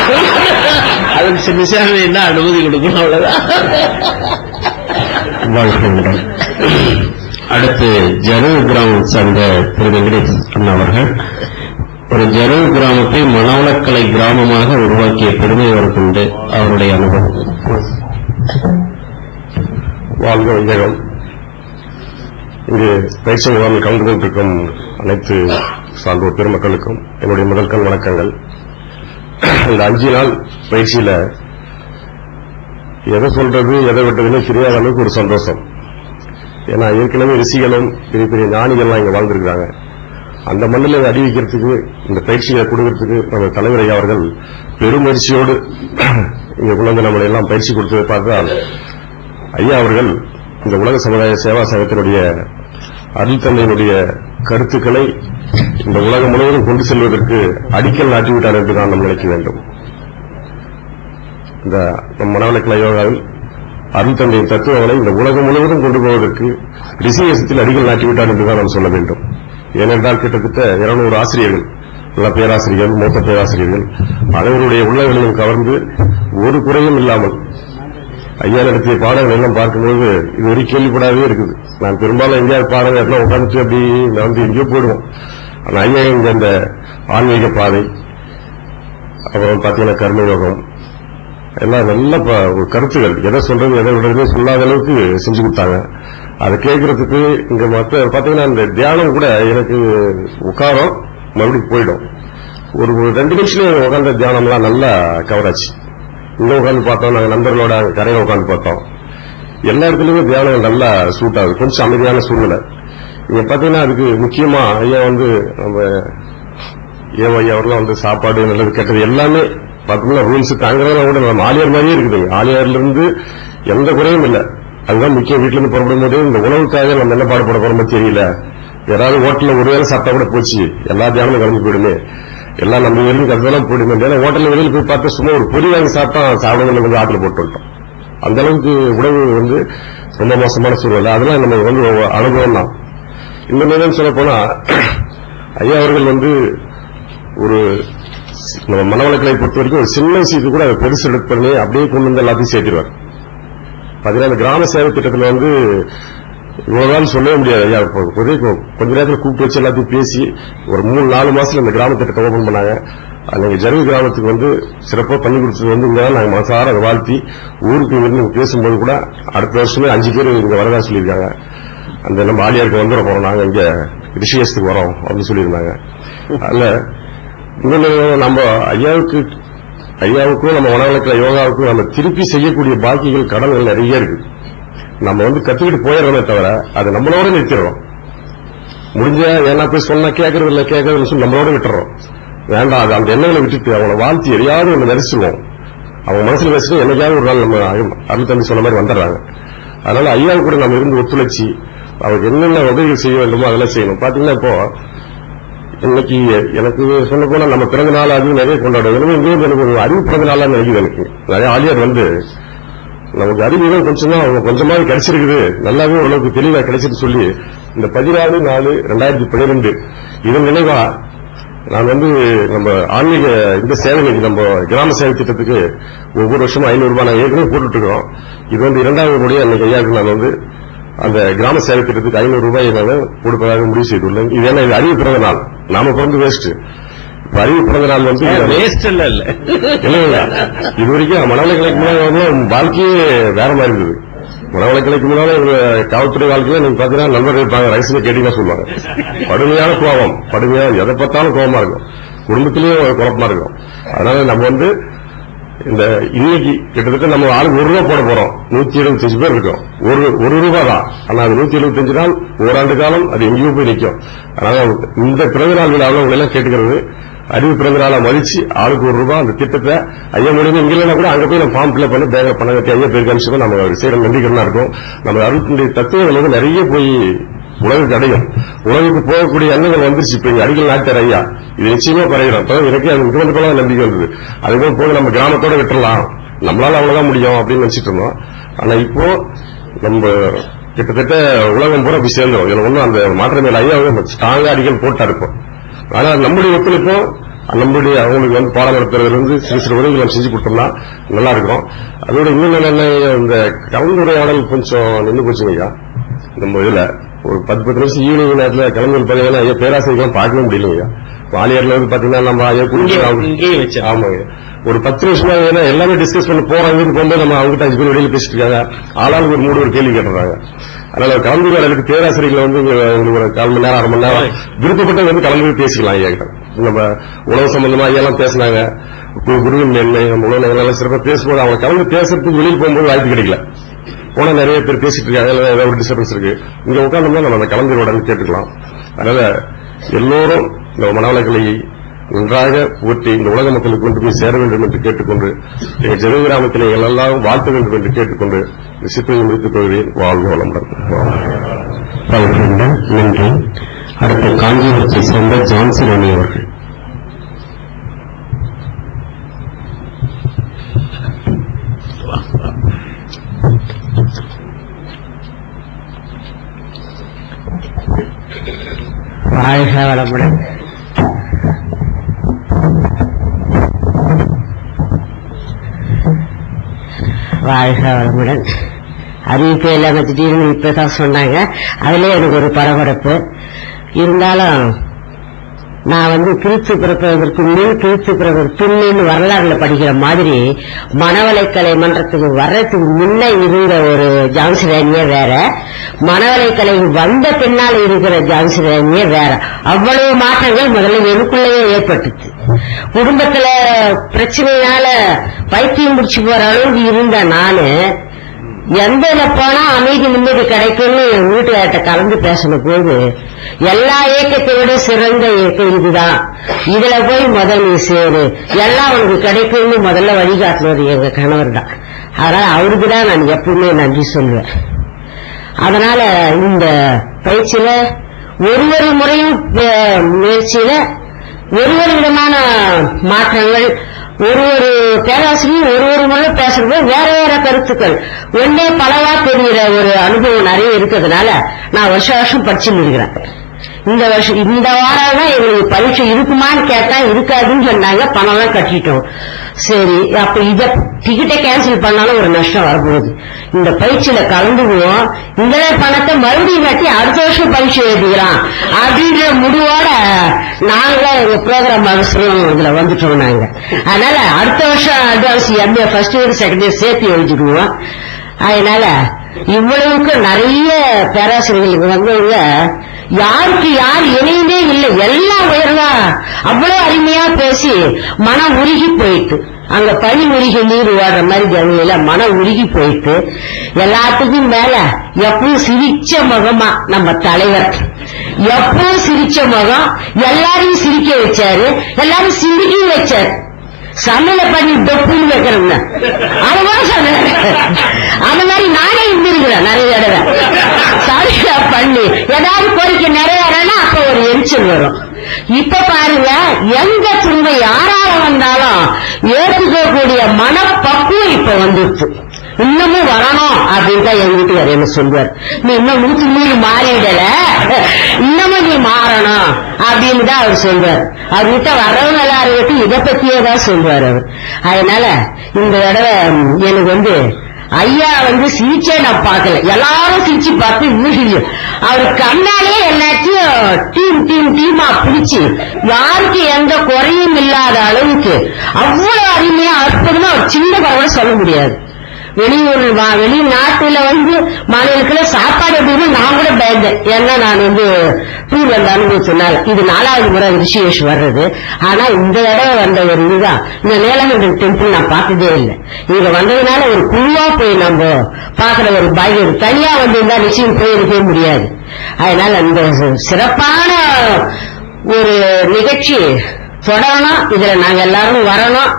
அதுக்கு சின்ன அனுமதி கொடுக்கணும், அவ்வளவுதான். வாழ்க வளமுடன். அடுத்து ஜனூர் கிராமம் சார்ந்த திரு வெங்கடேஷ் அண்ணா அவர்கள் ஒரு ஜனூர் கிராமத்தை மனவளக்கலை கிராமமாக உருவாக்கிய பெருமை அவருக்கு உண்டு. அவருடைய அனுபவம். வாழ்க வையகம். இங்கு பயிற்சி முகாமில் கலந்து கொண்டிருக்கும் அனைத்து சான்றோர் பெருமக்களுக்கும் என்னுடைய முதல்கள் வணக்கங்கள். இந்த 5 நாள் பயிற்சியில எதை சொல்றது எதை விட்டதுன்னு தெரியாத அளவுக்கு ஒரு சந்தோஷம். ஏன்னா ஏற்கனவே ரிஷிகளும் பெரிய பெரிய ஞானிகள்லாம் இங்க வாழ்ந்திருக்கிறாங்க. அந்த மண்ணில் அடி வைக்கிறதுக்கு இந்த பயிற்சியை கொடுக்கறதுக்கு நம்ம தலைவர் ஐயா அவர்கள் பெருமுயற்சியோடு இங்க கொண்டு நம்மளை எல்லாம் பயிற்சி கொடுத்ததை பார்த்தால் ஐயா அவர்கள் இந்த உலக சமுதாய சேவா சங்கத்தினுடைய அருள் தந்தையினுடைய கருத்துக்களை இந்த உலகம் முழுவதும் கொண்டு செல்வதற்கு அடிக்கல் நாட்டிவிட்டார் என்று தான் நாம் நினைக்க வேண்டும். இந்த மனவளக்கலை யோகாவில் அருள் தந்தையின் தத்துவங்களை இந்த உலகம் முழுவதும் கொண்டு போவதற்கு ரிஷிகேசத்தில் அடிக்கல் நாட்டிவிட்டார் என்றுதான் நாம் சொல்ல வேண்டும். ஏனென்றால் கிட்டத்தட்ட 200 ஆசிரியர்கள், நல்ல பேராசிரியர்கள், மூத்த பேராசிரியர்கள் அனைவருடைய உள்ளங்களையும் கவர்ந்து ஒரு குறையும் இல்லாமல் ஐயா நடத்திய பாடங்கள் எல்லாம் பார்க்கும்போது இது ஒரு கேள்விப்படாதே இருக்குது. நான் பெரும்பாலும் எங்கேயாவது பாடங்கள் எல்லாம் உட்காந்துட்டு அப்படி வந்து எங்கேயோ போயிடுவோம். ஆனா ஐயா இங்க இந்த ஆன்மீக பாதை, அப்புறம் பாத்தீங்கன்னா கர்மயோகம் எல்லாம் நல்ல கருத்துகள், எதை சொல்றது எதை விடுறது சொல்லாத அளவுக்கு செஞ்சு கொடுத்தாங்க. அதை கேட்கறதுக்கு இங்க மற்ற பாத்தீங்கன்னா இந்த தியானம் கூட எனக்கு உட்காரம் மறுபடியும் போயிடும். ஒரு 2 நிமிஷம் உட்கார்ந்த தியானம்லாம் நல்லா கவர் ஆச்சு. இங்க உட்காந்து பார்த்தோம், நாங்க நண்பர்களோட கரையில உட்காந்து பார்த்தோம். எல்லா இடத்துலயுமே தியானம் நல்லா சூட் ஆகுது, கொஞ்சம் அமைதியான சூழ்நிலை. இங்க பாத்தீங்கன்னா அதுக்கு முக்கியமா ஐயா வந்து நம்ம ஐயா அவர்லாம் வந்து சாப்பாடு நல்லது கெட்டது எல்லாமே பாத்தீங்கன்னா ரூல்ஸ் தாங்கிறதெல்லாம் கூட நம்ம ஆலியார் மாதிரியே இருக்குது. ஆலியார்ல இருந்து எந்த குறையும் இல்லை. அதுதான் முக்கியம். வீட்டுல இருந்து புறப்படும் போது இந்த உணவுக்காக நம்ம என்ன பாடுபட போறோமோ தெரியல. யாராவது ஹோட்டல்ல ஒரு வேளை சாப்பிட்டா கூட போச்சு, எல்லா தியானமும் கலந்து போயிடுமே, எல்லாம் நம்ம வெளியும் கருதெல்லாம் போயிடுமே. ஏன்னா ஹோட்டல்ல வெளியில் போய் பார்த்தா சும்மா ஒரு பொரி வாங்கி சாப்பிட்டா சாப்பிடுங்க வந்து ஆட்டில் போட்டு விட்டோம். அந்த அளவுக்கு உணவு வந்து ரொம்ப மோசமான சூழ்நிலை. அதெல்லாம் நம்ம வந்து அனுபவம் தான். இந்த நேரம் சொல்ல போனா ஐயா அவர்கள் வந்து ஒரு நம்ம மனவளக்கலை பொறுத்த வரைக்கும் ஒரு சின்ன விஷயத்துக்கு கூட அதை பெருசு எடுத்து பண்ணி அப்படியே கொண்டு வந்து எல்லாத்தையும் சேர்த்திருவார். பாத்தீங்கன்னா கிராம சேவை திட்டத்துல வந்து இவ்வளவுதான் சொல்லவே முடியாது. ஐயா கொஞ்ச நேரத்தில் கூப்பிட்டு வச்சு எல்லாத்தையும் பேசி ஒரு 3-4 மாசத்துல இந்த கிராம திட்டத்தை ஓபன் பண்ணாங்க. அன்னைக்கு ஜருகு கிராமத்துக்கு வந்து சிறப்பா பண்ணி கொடுத்தது வந்து இங்க நாங்க மனசார வாழ்த்தி ஊருக்கு இருந்து பேசும்போது கூட அடுத்த வருஷமே 5 பேர் இங்க வரதா சொல்லியிருக்காங்க. அந்த நம்ம ஆலியாருக்கு வந்துட போறோம், நாங்க இங்க ரிஷிகேஷத்துக்கு வரோம் அப்படின்னு சொல்லியிருந்தாங்க. அதுல இன்னொன்னு நம்ம ஐயாவுக்கும் நம்ம வனவளக்கலை யோகாவுக்கும் நம்ம திருப்பி செய்யக்கூடிய பாக்கிகள் கடன்கள் நிறைய இருக்கு. நம்ம வந்து கத்துக்கிட்டு போயிடறோமே தவிர அது நம்மளோட நிறுத்திடுறோம். முடிஞ்ச ஏன்னா போய் சொன்னா கேட்கறதுல சொல்லி நம்மளோட விட்டுறோம். வேண்டாம், அது அந்த எண்ணங்களை விட்டுட்டு அவங்கள வாழ்த்தி எதையாவது ஒண்ணு நெரிச்சிடுவோம். அவங்க மனசுல வச்சுட்டு என்னைக்காவது ஒரு நாள் நம்ம அருள் தம்பி சொன்ன மாதிரி வந்துடுறாங்க. அதனால ஐயாவு கூட நம்ம இருந்து ஒத்துழைச்சி அவருக்கு என்னென்ன உதவிகள் செய்ய வேண்டுமோ அதெல்லாம் செய்யணும். பாத்தீங்கன்னா இப்போ இன்னைக்கு எனக்கு சொல்ல போனா நம்ம பிறந்த நாள் அது நிறைய கொண்டாடுவோம். இங்கேயும் எனக்கு ஒரு அறிவு பிறந்த நாளா நினைக்குது. எனக்கு நிறைய ஆலியார் வந்து நமக்கு அறிவுகள் கொஞ்சம் தான் அவங்க கொஞ்சமாவது கிடைச்சிருக்குது, நல்லாவே ஓரளவுக்கு தெளிவா கிடைச்சிட்டு சொல்லி இந்த 14/4/2012 இதன் நினைவா நான் வந்து நம்ம ஆன்மீக இந்த சேவைக்கு நம்ம கிராம சேவை திட்டத்துக்கு ஒவ்வொரு வருஷமும் 500 ரூபாய் நான் ஏற்கனவே போட்டுட்டு இருக்கோம். இது வந்து 2வது முறையா அன்னைக்கு ஐயாவுக்கு நான் வந்து அந்த கிராம சேவை திட்டத்துக்கு 500 ரூபாய் நான் கொடுப்பதாக முடிவு செய்துள்ளேன். இது என்ன, இது அறிவு பிறந்த நாள், நாம பிறந்து வேஸ்ட். அறிவு பிறந்த நாள் வந்து வேஸ்ட் இல்ல இல்ல இது வரைக்கும் மனவளக்கலைக்கு முன்னாடி வாழ்க்கையே வேற மாதிரி இருந்தது. மனவளக்கலைக்கு முன்னால காவல்துறை வாழ்க்கையில நீங்க பாத்தீங்கன்னா நண்பர்கள் இருப்பாங்க, ரகசியம் கேட்டீங்கன்னா சொல்லுவாங்க. கடுமையான கோபம், கடுமையான எதை பார்த்தாலும் கோபமா இருக்கும், குடும்பத்திலேயும் குழப்பமா இருக்கும். அதனால நம்ம வந்து இந்த இன்னைக்கு கிட்டத்தட்ட நம்ம ஆளுக்கு 1 ரூபா போட போறோம். 175 பேர் இருக்கும். ஒரு ரூபாய் தான். ஆனா அது 175 நாள், ஓராண்டு காலம் அது எங்கேயோ போய் நிற்கும். அதனால இந்த பிறந்த நாள் விழாவில் உங்களை எல்லாம் கேட்டுக்கிறது, அறிவு பிறந்த நாளா மதிச்சு ஆளுக்கு 1 ரூபாய் அந்த திட்டத்தை ஐயா முடியும் இங்க இல்லைன்னா கூட அங்க போய் நம்ம ஃபார்ம் ஃபில் பண்ணி பேங்க்ல பணம் கட்டி ஐயா பேருக்கு அனுப்பிச்சு நம்ம செய்யற நன்றிகரனா இருக்கும். நம்ம அருளுடைய தத்துவங்கள் வந்து நிறைய போய் உலகுக்கு அடையும். உலகுக்கு போகக்கூடிய எண்ணங்கள் வந்துருச்சு. இப்ப இங்க அடிகள் நாட்டார் ஐயா இது நிச்சயமா பரவிடும். எனக்கு அது இது வந்து போல நம்பிக்கை வந்தது. அதுக்கு போக நம்ம கிராமத்தோட விட்டுறலாம், நம்மளால அவ்வளவுதான் முடியும் அப்படின்னு நினைச்சிட்டு இருந்தோம். ஆனா இப்போ நம்ம கிட்டத்தட்ட உலகம் பூரா போய் சேர்ந்தோம். இதுல ஒன்னும் அந்த மாற்றமே ஐயா ஸ்ட்ராங்கா அடிகள் போட்டா இருக்கும். ஆனா நம்முடைய ஒத்துழைப்பும் நம்மளுடைய அவங்களுக்கு வந்து பாடம் நடத்துறதுல இருந்து சிறு உதவிகள் நம்ம செஞ்சு கொடுத்தோம்னா நல்லா இருக்கும். அதோட இன்னும் என்ன, இந்த கலந்துரையாடல் கொஞ்சம் நின்று போச்சுங்க ஐயா. நம்ம இதுல ஒரு 10 நிமிஷம் ஈவினிங் நேரத்தில் கலந்து பார்த்தீங்கன்னா ஐயா பேராசிரியர்கள் பார்க்கவே முடியலைங்க. வாலியார்ல வந்து பாத்தீங்கன்னா நம்ம ஐயா ஆமாங்க ஒரு 10 நிமிஷமா எல்லாமே டிஸ்கஸ் பண்ணி போறாங்க. போகும்போது நம்ம அவங்ககிட்ட 5 பேர் வெளியில பேசிட்டு இருக்காங்க. ஆளாளுக்கு ஒரு 3 கேள்வி கேட்டுறாங்க. அதனால கலந்துரையாடலுக்கு பேராசிரியர்களை வந்து உங்களுக்கு ஒரு 1/4 மணி நேரம் 1/2 மணி நேரம் விருப்பப்பட்ட வந்து கலந்து பேசிக்கலாம் ஐயா கிட்ட. நம்ம உணவு சம்பந்தமா ஐயெல்லாம் பேசினாங்க. குருவின் மேன்மை நம்ம உணவு எல்லாம் சிறப்பாக பேசும்போது அவங்க கலந்து பேசுறதுக்கு வெளியில் போகும்போது வாய்ப்பு கிடைக்கல. போனா நிறைய பேர் பேசிட்டு இருக்காங்க, ஏதாவது ஒரு டிஸ்டர்பன்ஸ் இருக்கு. இங்க உட்கார்ந்தோம்னா நம்ம அந்த கலந்துரையாடல் கேட்டுக்கலாம். அதனால எல்லோரும் இந்த மனவளக்கலையை நன்றாக ஊற்றி இந்த உலக மக்களுக்கு கொண்டு போய் சேர வேண்டும் என்று கேட்டுக்கொண்டு எங்கள் ஜெரு கிராமத்திலே எல்லாம் வாழ்த்த வேண்டும் என்று கேட்டுக்கொண்டு சிப்பையை முடித்துக் கொள்கிறேன். வாழ்க வளமுடன். நன்றி. அடுத்து காஞ்சிபுரத்தை சேர்ந்த ஜான்சி ராணி அவர்கள். வாழ்க வளமுடன். வாழ்க வளமுடன். அறிவிப்பே இல்லாம திடீர்னு இப்பதான் சொன்னாங்க. அதுல எனக்கு ஒரு பரபரப்பு இருந்தாலும் நான் வந்து கிறிஸ்து பிறப்பதற்கு முன் கிறிஸ்து பிறப்பதற்கு பின்னு வரலாறுல படிக்கிற மாதிரி மனவளக்கலை மன்றத்துக்கு வர்றதுக்கு முன்ன இருந்த ஒரு ஜான்சி ராணியே வேற, மனவளக்கலை வந்த பின்னால் இருக்கிற ஜான்சி ராணியே வேற. அவ்வளவு மாற்றங்கள் முதல்ல எனக்குள்ளேயே ஏற்பட்டுச்சு. குடும்பத்துல பிரச்சனையால பைத்தியம் முடிச்சு போற அளவுக்கு இருந்த நானு எந்த போனா அமைதி நிம்மதி கிடைக்கும்னு என் வீட்டுக்கார்ட்ட கலந்து பேசின போது எல்லா இயக்கத்தை விட சிறந்த இயக்கம் இதுதான், இதுல போய் முதல் நீ சேரு, எல்லாம் உனக்கு கிடைக்கும்னு முதல்ல வழிகாட்டினது எங்க கணவர் தான். அதனால அவருக்கு தான் நான் எப்பவுமே நன்றி சொல்லுவேன். அதனால இந்த பயிற்சியில ஒரு முறையும் முயற்சியில ஒரு விதமான மாற்றங்கள், ஒரு பேராசிரியர் ஒரு முறை பேசுறது வேற வேற கருத்துக்கள் ஒன்னே பலவா தெரிகிற ஒரு அனுபவம் நிறைய இருக்கிறதுனால நான் வருஷம் படிச்சுட்டு இருக்கிறேன். இந்த வாரம் தான் எங்களுக்கு பரீட்சை இருக்குமான்னு கேட்டா இருக்காதுன்னு சொன்னாங்க. பணம் எல்லாம் கட்டிட்டோம். சரி அப்ப இத டிக்கெட்டை கேன்சல் பண்ணாலும் ஒரு நஷ்டம் வரப்போகுது, இந்த பரீட்சையில கலந்துக்குவோம், இந்த பணத்தை மறுபடியும் கட்டி அடுத்த வருஷம் பரீட்சை எழுதிக்கலாம் அப்படின்ற முடிவோட நாங்களே எங்க ப்ரோக்ராம் அவசரம் இதுல வந்துட்டோம் நாங்க. அதனால அடுத்த வருஷம் advance MA first year second year சேர்த்து எழுதிக்குவோம். அதனால இவ்வளவுக்கு நிறைய பேராசிரியர்களுக்கு வந்தவங்க யாருக்கு யார் இணையவே இல்லை, எல்லாம் உயர்வா அவ்வளவு அருமையா பேசி மனம் உருகி போயிட்டு, அங்க பனி உருகி நீர் ஓடுற மாதிரி ஜனங்கள மனம் உருகி போயிட்டு, எல்லாத்துக்கும் மேல எப்பவும் சிரிச்ச முகமா நம்ம தலைவர், எப்பவும் சிரிச்ச முகம், எல்லாரையும் சிரிக்க வச்சாரு, எல்லாரும் சிரிக்க வச்சாரு. சமையல பண்ணி டொப்புன்னு வைக்கிறோம்னா அதுதான் சொன்னாரு. அந்த மாதிரி நானே இருந்திருக்கிறேன் நிறைய தடவை. சமையல பண்ணி ஏதாவது கோரிக்கை நிறைவேறனா அப்ப ஒரு எரிச்சல் வரும். இப்ப பாருங்க, எந்த துன்பம் யாரால வந்தாலும் ஏற்றுக்கக்கூடிய மனப்பக்குவம் இப்ப வந்துருச்சு. இன்னமும் வரணும் அப்படின்னு தான் எங்க வீட்டுக்காரர் என்ன சொல்வார், நீ இன்னும் 100 மாறிடல, இன்னமும் நீ மாறணும் அப்படின்னு தான் அவர் சொல்வார். அவர்கிட்ட வர்றவங்க எல்லாரும் இதை பத்தியே தான் சொல்வார் அவர். அதனால இந்த தடவை எனக்கு ஐயா சிரிச்சே நான் பார்க்கல, எல்லாரும் சிரிச்சு பார்த்து இன்னும் அவரு கண்ணாலே எல்லாத்தையும் டீமா பிடிச்சு யாருக்கு எந்த குறையும் இல்லாத அளவுக்கு அவ்வளவு அருமையா அற்புதமா ஒரு சின்ன பரவ சொல்ல முடியாது. வெளிநாட்டுல மாநிலத்துல சாப்பாடு எப்படின்னு நான் கூட பயந்தேன். ஏன்னா நான் டூர் வந்த அனுபவத்தினால இது 4வது முறை ரிஷிகேஷ் வர்றது. ஆனா இந்த தடவை வந்த ஒரு இதுதான், இந்த நீலகண்டன் டெம்பிள் நான் பார்த்ததே இல்லை. இங்க வந்ததுனால ஒரு குழுவா போய் நம்ம பாக்குற ஒரு பாக்கியம், தனியா வந்திருந்தா நிச்சயம் போயிருக்கவே முடியாது. அதனால இந்த சிறப்பான ஒரு நிகழ்ச்சி தொடரணும், இதுல நாங்க எல்லாரும் வரணும்,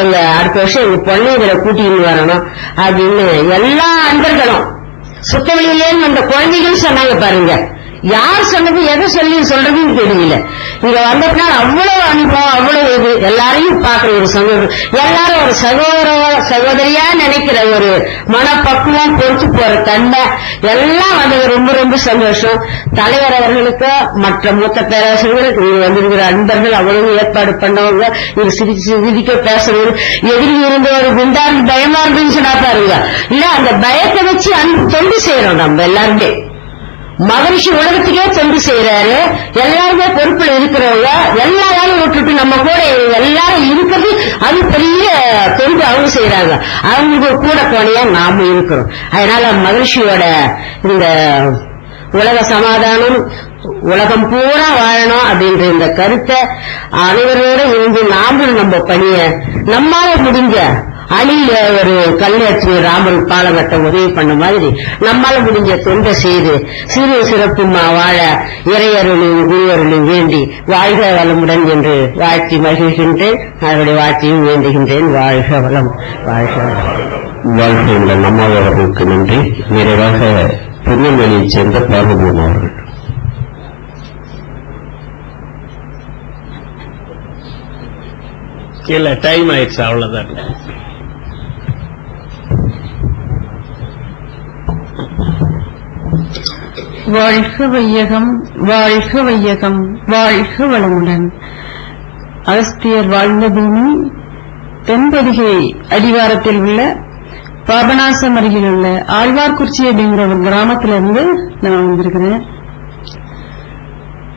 எங்க அடுத்த வருஷம் எங்க பொண்ணு இதுல கூட்டின்னு வரணும் அப்படின்னு எல்லா அன்பர்களும் சுத்தவெளியிலேன்னு அந்த குழந்தைகள் சொன்னாங்க பாருங்க. யார் சொன்னது எதை சொல்லி சொல்றதுன்னு தெரியல. இங்க வந்ததுனால அவ்வளவு அனுபவம், அவ்வளவு இது எல்லாரையும் பாக்குற ஒரு சகோதரர், எல்லாரும் ஒரு சகோதரியா நினைக்கிற ஒரு மனப்பக்குவம், பொறுத்து போற தன்மை எல்லாம் வந்தது. ரொம்ப ரொம்ப சந்தோஷம். தலைவர் அவர்களுக்கு, மற்ற மூத்த பேராசிரியர்களுக்கு, இங்க வந்திருக்கிற அன்பர்கள் அவ்வளவு ஏற்பாடு பண்ணவங்க, இது சிரிக்க பேசுறது, எதிரி இருந்த ஒரு குண்டான் பயமா இருந்துன்னு சொன்னா பாருங்க. இல்ல அந்த பயத்தை வச்சு தொண்டு செய்யறோம் நம்ம எல்லாருமே. மகரிஷி உலகத்துக்கே தொண்டு செய்யறாரு. எல்லாருமே பொறுப்புல இருக்கிறவங்க எல்லாரும் விட்டுட்டு நம்ம கூட எல்லாரும் இருக்கிறது அது பெரிய தொண்டு அவங்க செய்யறாங்க. அவங்க கூட போனியா நாம இருக்கிறோம். அதனால மகரிஷியோட இந்த உலக சமாதானம், உலகம் பூரா வாழணும் அப்படின்ற இந்த கருத்தை அனைவரோட இருந்து நாமளும் நம்ம பணிய நம்மால முடிஞ்ச அணில ஒரு கல்யாட்சி ராமன் பாலகட்ட உதவி பண்ண மாதிரி நம்மால முடிஞ்ச தொண்டை செய்து சிறு சிறப்புமா வாழ இறையருளையும் குருவருளையும் வேண்டி வாழ்க வளமுடன் என்று வாழ்த்தி மகிழ்கின்றேன். அவருடைய வாழ்த்தையும் வேண்டுகின்றேன். வாழ்க வளம், வாழ்க வாழ்க்கை உள்ள நம்மால் அவர்களுக்கு நன்றி. நிறைவாக திருநெல்வேலியைச் சேர்ந்த பார்வதியம் அவர்கள். இல்ல டைம் ஆயிடுச்சு, அவ்வளவுதான். வாழ்க வையகம், வாழ்க வையகம், வாழ்க வளமுடன். அகஸ்தியர் வாழ்ந்த பூமி தென்பொதிகை அடிவாரத்தில் உள்ள பாபநாசம் அருகில் உள்ள ஆழ்வார்குறிச்சி அப்படிங்கிற ஒரு கிராமத்திலிருந்து நான் வந்திருக்கிறேன்.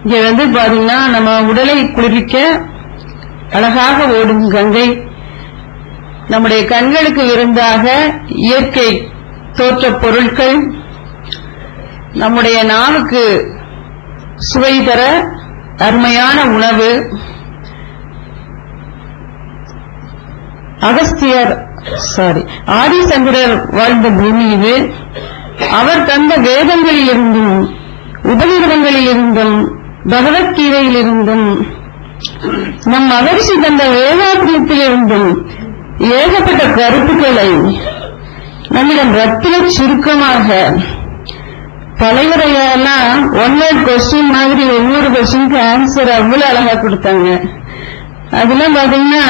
இங்க பாத்தீங்கன்னா நம்ம உடலை குளிர்விக்க அழகாக ஓடும் கங்கை, நம்முடைய கண்களுக்கு விருந்தாக இயற்கை தோற்ற பொருட்கள், நம்முடைய நாவுக்கு சுவை தர அருமையான உணவு, ஆதிசங்கரர் வாழ்ந்த பூமி இது. அவர் தந்த வேதங்களிலிருந்தும் உபநிடதங்களிலிருந்தும் பகவத்கீதையிலிருந்தும் நம் மகரிஷி தந்த வேதாத்தியத்திலிருந்தும் ஏகப்பட்ட கருத்துக்களை நம்மிடம் ரத்தின சுருக்கமாக தலைவரையெல்லாம் ஒன் வேர்ட் கொஸ்டின் மாதிரி ஒவ்வொரு கொஸ்டினுக்கு ஆன்சர் அவ்வளவு அழகா கொடுத்தாங்க. அதெல்லாம் பாத்தீங்கன்னா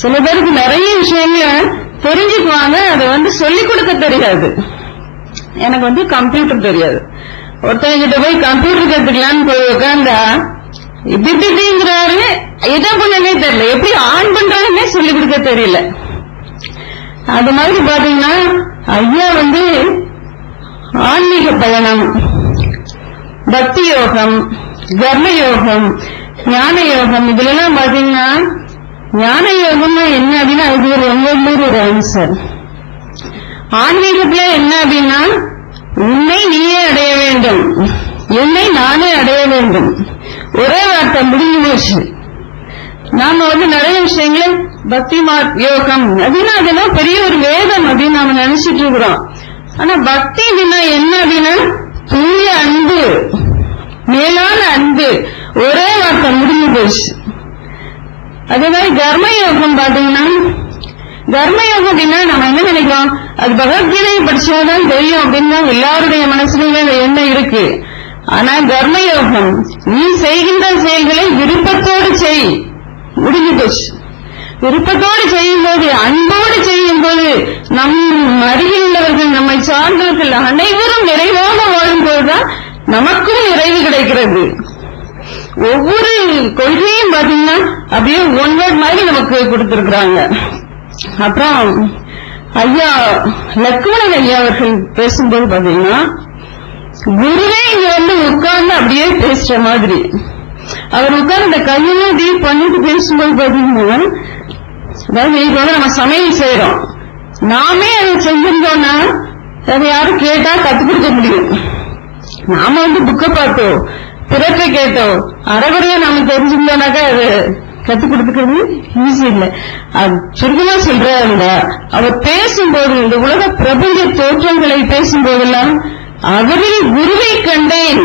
சில பேருக்கு நிறைய விஷயங்கள் தெரிஞ்சுக்குவாங்க, அதை சொல்லிக் கொடுக்க தெரியாது. எனக்கு கம்ப்யூட்டர் தெரியாது. ஒருத்தவங்கிட்ட போய் கம்ப்யூட்டர் கத்துக்கலான்னு போய் உட்காந்தா இப்படிங்கிறாரு, எதை பண்ணனே தெரியல, எப்படி ஆன் பண்றாங்கன்னே சொல்லிக் கொடுக்க தெரியல. அது மாதிரி பாத்தீங்கன்னா ஐயா வந்து ஆன்மீக பயணம், பக்தி யோகம், கர்ம யோகம், ஞான யோகம், இதுல எல்லாம் பாத்தீங்கன்னா ஞான யோகம்னா என்ன அப்படின்னா அது ஒரு 9 ஒரு ஆன்சர். ஆன்மீகத்துல என்ன அப்படின்னா உன்னை நீயே அடைய வேண்டும், என்னை நானே அடைய வேண்டும், ஒரே வார்த்தை முடிஞ்சு போச்சு. நாம வந்து நிறைய விஷயங்களை பக்தி யோகம் அப்படின்னா அதெல்லாம் பெரிய ஒரு வேதம் அப்படின்னு நாம நினைச்சிட்டு இருக்கிறோம். ஆனா பக்தி அப்படின்னா என்ன அப்படின்னா தூய அன்பு, மேலான அன்பு, ஒரே வார்த்தை முடிஞ்சு போச்சு. அதே மாதிரி கர்ம யோகம் பாத்தீங்கன்னா கர்ம யோகம் அப்படின்னா நம்ம என்ன நினைக்கிறோம், அது பகவத்கீதையை படிச்சாதான் தெரியும் அப்படின்னு எல்லாருடைய மனசுலயுமே அந்த எண்ணம் இருக்கு. ஆனா கர்ம யோகம் நீ செய்கின்ற செயல்களை விருப்பத்தோடு செய், முடிஞ்சு போச்சு. விருப்பத்தோடு செய்யும் போது, அன்போடு செய்யும் போது நம் அருகில் உள்ளவர்கள், நம்மை சார்ந்தவர்கள் அனைவரும் நிறைவாக வாழும்போதுதான் நமக்கும் நிறைவு கிடைக்கிறது. ஒவ்வொரு கொள்கையும் பாத்தீங்கன்னா அப்படியே ஒன் வேர்ட் மாதிரி நமக்கு கொடுத்திருக்கிறாங்க. அப்புறம் ஐயா லக்ஷ்மணன் ஐயா அவர்கள் பேசும்போது பாத்தீங்கன்னா குருவே இங்க வந்து உட்கார்ந்து அப்படியே பேசுற மாதிரி அவர் உட்கார்ந்து இந்த கையெல்லாம் அப்படியே பண்ணிட்டு பேசும்போது பாத்தீங்கன்னா, அதாவது இப்ப வந்து நம்ம சமையல் செய்யறோம், நாமே அதை செஞ்சிருந்தோம்னா அதை யாரும் கேட்டா கத்துக் கொடுக்க முடியும். நாம வந்து புக்கை பார்த்தோம், பிறப்பை கேட்டோம், அறகுறையா நாம தெரிஞ்சிருந்தோம்னாக்கா அது கத்துக் கொடுத்துக்கிறது ஈஸி இல்லை. அது சுருக்கமா சொல்றாருங்க, அவர் பேசும்போது இந்த உலக பிரபஞ்ச தோற்றங்களை பேசும்போதெல்லாம் அவரில் குருவை கண்டேன்,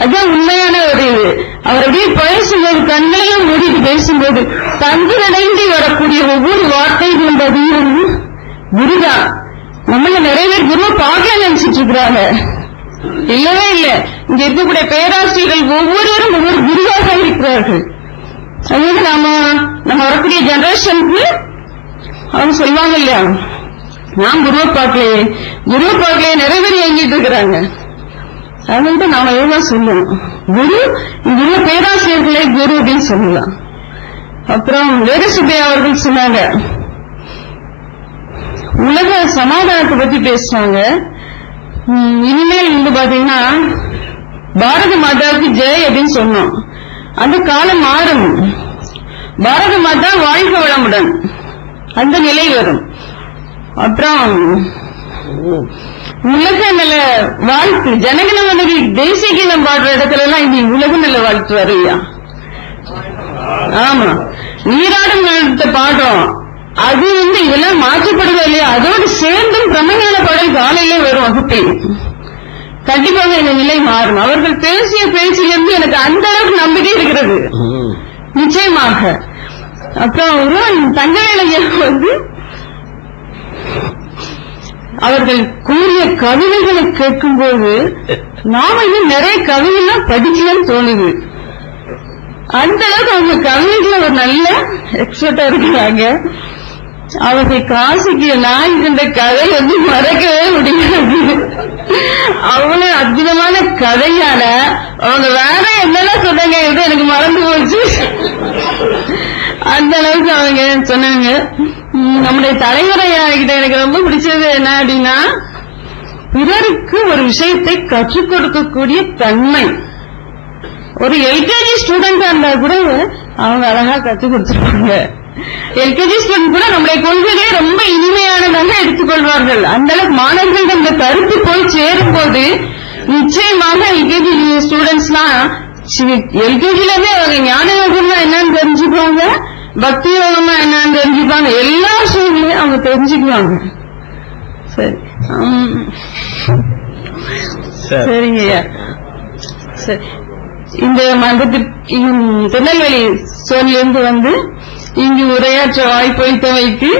அதுதான் உண்மையான ஒரு இது. அவர் அப்படியே பேசும்போது கண்களையும் மூடிட்டு பேசும்போது தங்குநடைந்து வரக்கூடிய ஒவ்வொரு வார்த்தைகளும் பார்த்தீங்கன்னா குருதான். நம்மள நிறைய பேர் குருவை பார்க்க நினைச்சிட்டு இருக்கிறாங்க, இல்லவே இல்ல. இங்க இருக்கக்கூடிய பேராசிரியர்கள் ஒவ்வொருவரும் ஒவ்வொரு குருவாக இருக்கிறார்கள். அது வந்து நம்ம வரக்கூடிய ஜெனரேஷனுக்கு அவங்க சொல்லுவாங்க இல்லையா, நான் குருவை பார்க்கலையே நிறைய பேர் இயங்கிட்டு இருக்கிறாங்க. அது வந்து நாம எவ்வளவு சொல்லணும், குரு இங்குள்ள பேராசிரியர்களை குரு அப்படின்னு சொல்லலாம். அப்புறம் வேதசுப்பையா அவர்கள் சொன்னாங்க, உலக சமாதானத்தை பத்தி பேசினாங்க. இனிமேல் வந்து பாத்தீங்கன்னா பாரத மாதாவுக்கு ஜெய் அப்படின்னு சொன்னோம், அந்த காலம் மாறும். பாரத மாதா வாழ்க வளமுடன் அந்த நிலை வரும். அப்புறம் உலக நல வாழ்த்து, ஜனகணமனதி தேசிய கீதம் பாடுற இடத்துல எல்லாம் இது உலக நல வாழ்த்து வரையா. ஆமா, நீராடும் நடத்த பாடுறோம், அது வந்து இதெல்லாம் மாற்றப்படுதா இல்லையா, அதோடு சேர்ந்தும் பிரம்மஞான பாடல் காலையிலே வரும் வகுப்பில். கண்டிப்பாக இந்த நிலை மாறும். அவர்கள் பேசிய பேச்சிலிருந்து எனக்கு அந்த அளவுக்கு நம்பிக்கை இருக்கிறது, நிச்சயமாக. அப்புறம் ஒரு தங்கவேலையா வந்து அவர்கள் கூறிய கவிதைகளை கேட்கும்போது நாம இன்னும் நிறைய கவிதைலாம் படிக்கலன்னு தோணுது. அந்த அளவுக்கு அவங்க கவிதைகளை ஒரு நல்ல எக்ஸ்பர்ட்டா இருக்கிறாங்க. அவர்கள் காசிக்கு நான் இந்த கதை வந்து மறக்கவே முடியாது. அவ்வளவு அற்புதமான கதையால அவங்க வேற என்னெல்லாம் சொன்னாங்க எனக்கு மறந்து போச்சு. அந்த அளவுக்கு அவங்க சொன்னாங்க. நம்முடைய தலைமுறையாகிட்ட எனக்கு ரொம்ப பிடிச்சது என்ன அப்படின்னா, பிறருக்கு ஒரு விஷயத்தை கற்றுக் கொடுக்கக்கூடிய தன்மை. ஒரு எல்கேஜி ஸ்டூடெண்டா இருந்தா கூட அவங்க அழகா கற்றுக் கொடுத்துருவாங்க. எல்கேஜி ஸ்டூடெண்ட் கூட நம்முடைய கொள்கையை ரொம்ப இனிமையானதாக எடுத்துக்கொள்வார்கள். அந்த அளவுக்கு மாணவர்கள் இந்த கருத்து போய் சேரும் போது நிச்சயமாக எல்கேஜி ஸ்டூடெண்ட்ஸ்லாம் எல்கேஜிலவே அவங்க ஞான யோகம்னா என்னன்னு தெரிஞ்சுக்குவாங்க, பக்தி யோகம்னா என்னன்னு தெரிஞ்சுப்பாங்க, எல்லா விஷயங்களையும் அவங்க தெரிஞ்சுக்குவாங்க. சரி, சரிங்கய்யா. சரி, இந்த மன்றத்திற்கு திருநெல்வேலி சோனிலிருந்து வந்து இங்கு உரையாற்ற வாய்ப்பளித்தமைக்கு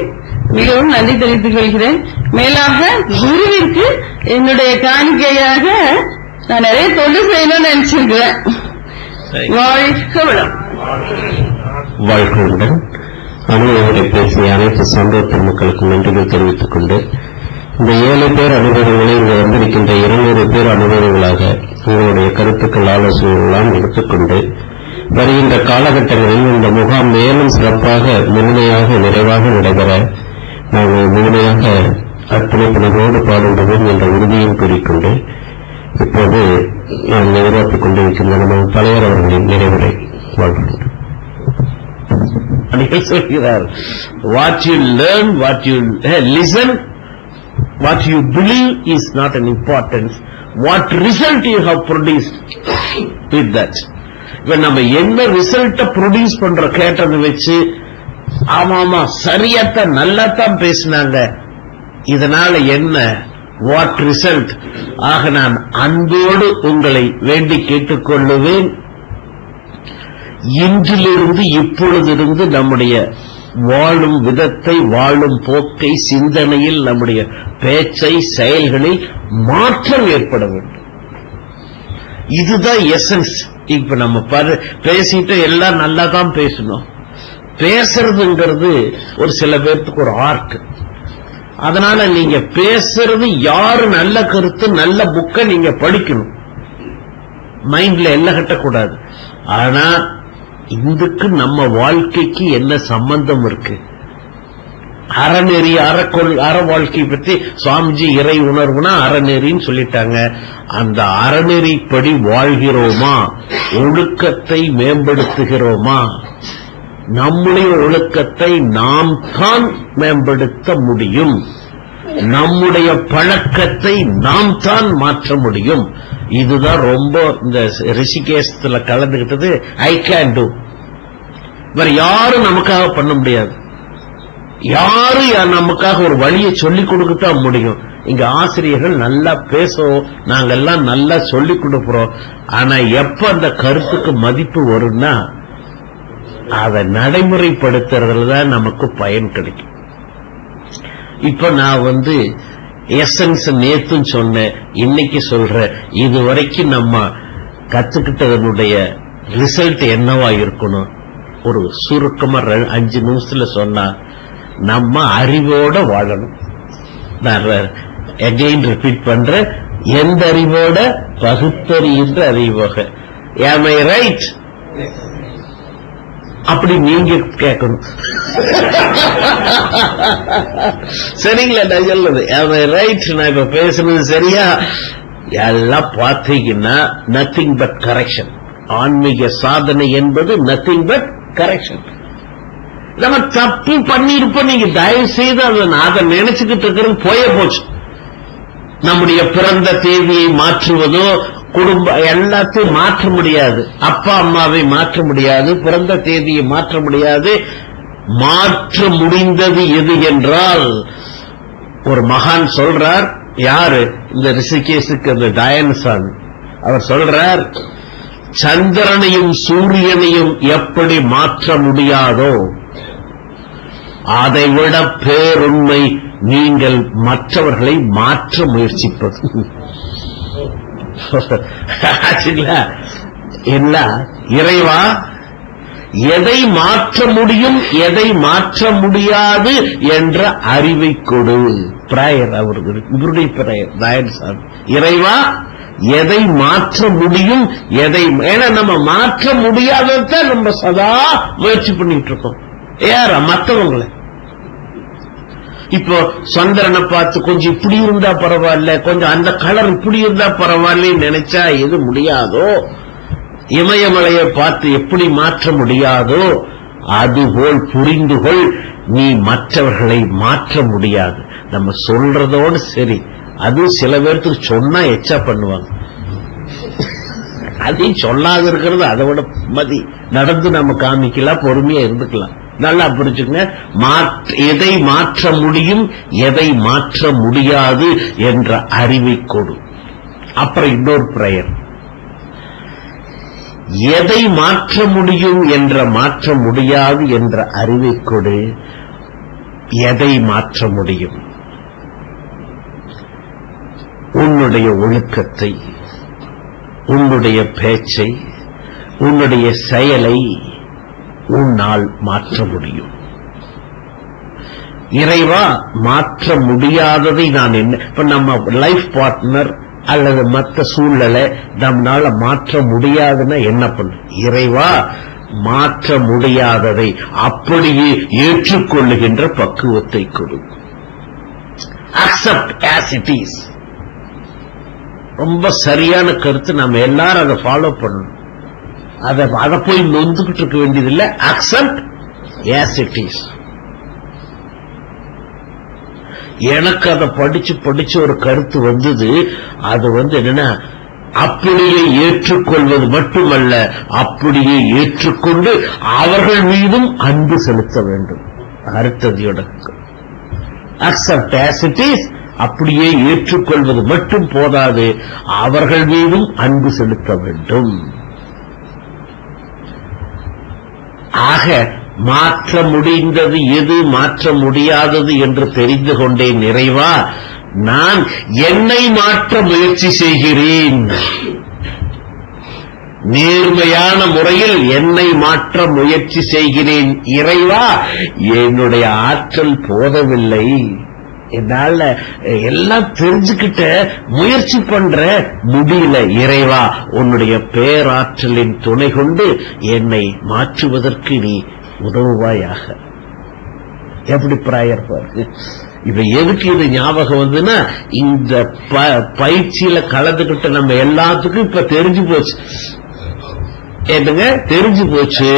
மிகவும் நன்றி தெரிவித்துக் கொள்கிறேன். மேலாக குருவிற்கு என்னுடைய காணிக்கையாக நான் நிறைய தொண்டு செய்யணும்னு நினைச்சிருக்கிறேன். வாழ்க வளம். வாழ்க்கையுடன் அனுபவங்களை பேசிய அனைத்து சந்தோஷ பெருமக்களுக்கும் நன்றிகள் தெரிவித்துக் கொண்டு, இந்த 7 பேர் அனுபவங்களை இங்கு வந்திருக்கின்ற 200 பேர் அனுபவங்களாக உங்களுடைய கருத்துக்கள் ஆலோசனைகள் எல்லாம் எடுத்துக்கொண்டு வருகின்ற காலகட்டங்களில் இந்த முகாம் மேலும் சிறப்பாக முழுமையாக நிறைவாக நடைபெற நாங்கள் முழுமையாக அர்ப்பணிப்புணர்வோடு பாடுகிறோம் என்ற உறுதியும் கூறிக்கொண்டு இப்போது நாம் எதிர்பார்த்துக் கொண்டிருக்கின்ற நம்ம தலைவர் அவர்களின் நிறைவுரை வாழ்கிறோம். சொல்கிறார், what you learn, what you listen, what you believe is not an importance, what result you have produced with that. இப்ப நம்ம என்ன ரிசல்ட்ட ப்ரொடியூஸ் பண்ற கேட்டதை வச்சு ஆமாமா சரியாத்தான் நல்லாத்தான் பேசினாங்க, இதனால என்ன, வாட் ரிசல்ட். ஆக நான் அன்போடு உங்களை வேண்டி கேட்டுக்கொள்ளுவேன், இன்றிலிருந்து இப்பொழுதிருந்து நம்முடைய வாழும் விதத்தை, வாழும் போக்கை, சிந்தனையில், நம்முடைய பேச்சை, செயல்களில் மாற்றம் ஏற்பட வேண்டும். இதுதான் எசன்ஸ். இப்ப நம்ம பேசிட்டு எல்லாம் நல்லா தான் பேசணும். பேசுறதுங்கிறது ஒரு சில பேர்த்துக்கு ஒரு ஆர்ட். அதனால நீங்க பேசுறது யாரு நல்ல கருத்து, நல்ல புக்கை நீங்க படிக்கணும், மைண்ட்ல எல்லாம் கட்டக்கூடாது. ஆனா இதுக்கு நம்ம வாழ்க்கைக்கு என்ன சம்பந்தம் இருக்கு? அறநெறி, அற வாழ்க்கை பற்றி சுவாமிஜி இறை உணர்வுனா அறநெறின்னு சொல்லிட்டாங்க. அந்த அறநெறிப்படி வாழ்கிறோமா? ஒழுக்கத்தை மேம்படுத்துகிறோமா? நம்முடைய ஒழுக்கத்தை நாம் தான் மேம்படுத்த முடியும். நம்முடைய பழக்கத்தை நாம் தான் மாற்ற முடியும். இதுதான் ரொம்ப இந்த ரிஷிகேஷத்துல கலந்துகிட்டது. I can do. வேற யாரும் நமக்காக பண்ண முடியாது. யாரும் நமக்காக ஒரு வழியை சொல்லிக் கொடுக்கத்தான் முடியும். இங்க ஆசிரியர்கள் நல்லா பேசுவோம், நாங்கெல்லாம் நல்லா சொல்லிக் கொடுக்கிறோம். ஆனா எப்ப அந்த கருத்துக்கு மதிப்பு வரும்னா அதை நடைமுறைப்படுத்துறதுல தான் நமக்கு பயன் கிடைக்கும். இப்ப நான் எசன்ஸ் நேத்தும் சொன்னேன், இன்னைக்கு சொல்றேன். இதுவரைக்கும் நம்ம கத்துக்கிட்டதனுடைய ரிசல்ட் என்னவா இருக்கணும்? ஒரு சுருக்கமா 5 நிமிஷத்துல சொன்னா, நம்ம அறிவோட வாழணும். நான் அகைன் ரிப்பீட் பண்றேன், எந்த அறிவோட? பகுத்தறிகின்ற அறிவோக. am I right? அப்படி நீங்க கேட்கணும். சரிங்களா? நான் சொல்லுது am I right? நான் இப்ப பேசுறது சரியா? எல்லாம் பார்த்தீங்கன்னா நத்திங் பட் கரெக்ஷன். ஆன்மீக சாதனை என்பது நத்திங் பட் கரெக்ஷன். நம்ம தப்பு பண்ணிருப்போம், நீங்க தயவு செய்து அதை நினைச்சுக்கிட்டு இருக்கிறது போயே போச்சு. நம்முடைய பிறந்த தேதியை மாற்றுவதோ, குடும்பம் எல்லாத்தையும் மாற்ற முடியாது. அப்பா அம்மாவை மாற்ற முடியாது, பிறந்த தேதியை மாற்ற முடியாது. மாற்ற முடிந்தது எது என்றால், ஒரு மகான் சொல்றார். யாரு? இந்த ரிஷிகேஷுக்கு அந்த டயன்சாமி. அவர் சொல்றார், சந்திரனையும் சூரியனையும் எப்படி மாற்ற முடியாதோ அதைவிட பேருண்மை நீங்கள் மற்றவர்களை மாற்ற முயற்சிப்பது. என்ன இறைவா, எதை மாற்ற முடியும், எதை மாற்ற முடியாது என்ற அறிவை கொடு. பிரேயர் அவர்கள், இவருடைய பிரேயர் தயன்சாமி. இறைவா, எதை மாற்ற முடியும், எதை, ஏன்னா நம்ம மாற்ற முடியாததான் நம்ம சதா முயற்சி பண்ணிட்டு இருக்கோம். யாரா? மற்றவங்களை. இப்போ சந்திரனை பார்த்து கொஞ்சம் இப்படி இருந்தா பரவாயில்ல, கொஞ்சம் அந்த கலர் இப்படி இருந்தா பரவாயில்ல நினைச்சா எது முடியாதோ, இமயமலையை பார்த்து எப்படி மாற்ற முடியாதோ அதுபோல் புரிந்துகொள், நீ மற்றவர்களை மாற்ற முடியாது. நம்ம சொல்றதோடு சரி. அது சில பேர்த்துக்கு சொன்னா எச்சா பண்ணுவாங்க. அதையும் சொல்லாத இருக்கிறது அதை விட மதி. நடந்து நம்ம காமிக்கலாம், பொறுமையா இருந்துக்கலாம். நல்லா புரிஞ்சுக்கங்க. எதை மாற்ற முடியும், எதை மாற்ற முடியாது என்ற அறிவை கொடு. அப்புறம் இன்னொரு பிரேயர், எதை மாற்ற முடியும் என்ற மாற்ற முடியாது என்ற அறிவை கொடு. எதை மாற்ற முடியும்? உன்னுடைய ஒழுக்கத்தை, உன்னுடைய பேச்சை, உன்னுடைய செயலை உன்னால் மாற்ற முடியும். இறைவா, மாற்ற முடியாததை நான் என்ன? இப்ப நம்ம லைஃப் பார்ட்னர் அல்லது மற்ற சூழ்நிலை நம்மால மாற்ற முடியாதுன்னா என்ன பண்ணு? இறைவா, மாற்ற முடியாததை அப்படியே ஏற்றுக்கொள்ளுகின்ற பக்குவத்தை கொடு. Accept as it is. ரொம்ப சரியான கருத்து. நம்ம எல்லாரும் அதை ஃபாலோ பண்ணணும். அதை போய் நொந்துகிட்டு இருக்க வேண்டியதில்லை. Accept as it is. எனக்கு அதை படிச்சு ஒரு கருத்து வந்தது. அது என்னன்னா, அப்படியே ஏற்றுக்கொள்வது மட்டுமல்ல, அப்படியே ஏற்றுக்கொண்டு அவர்கள் மீதும் அன்பு செலுத்த வேண்டும். அருட்தந்தையோட அக்செப்ட் as it is. அப்படியே ஏற்றுக்கொள்வது மட்டும் போதாது, அவர்கள் மீதும் அன்பு செலுத்த வேண்டும். ஆக மாற்ற முடிந்தது எது, மாற்ற முடியாதது என்று தெரிந்து கொண்டேன். நிறைவா, நான் என்னை மாற்ற முயற்சி செய்கிறேன். நேர்மையான முறையில் என்னை மாற்ற முயற்சி செய்கிறேன். இறைவா, என்னுடைய ஆற்றல் போதவில்லை, என்னால எல்லாம் தெரிஞ்சுக்கிட்ட முயற்சி பண்ற முடியல. இறைவா, உன்னுடைய பேராற்றலின் துணை கொண்டு என்னை மாற்றுவதற்கு நீ உதவுவாயாக. எப்படி பிராயர் பாரு. இப்ப எதுக்கு இது ஞாபகம் வந்துன்னா, இந்த பயிற்சியில கலந்துகிட்ட நம்ம எல்லாத்துக்கும் இப்ப தெரிஞ்சு போச்சு. என்னங்க தெரிஞ்சு போச்சு?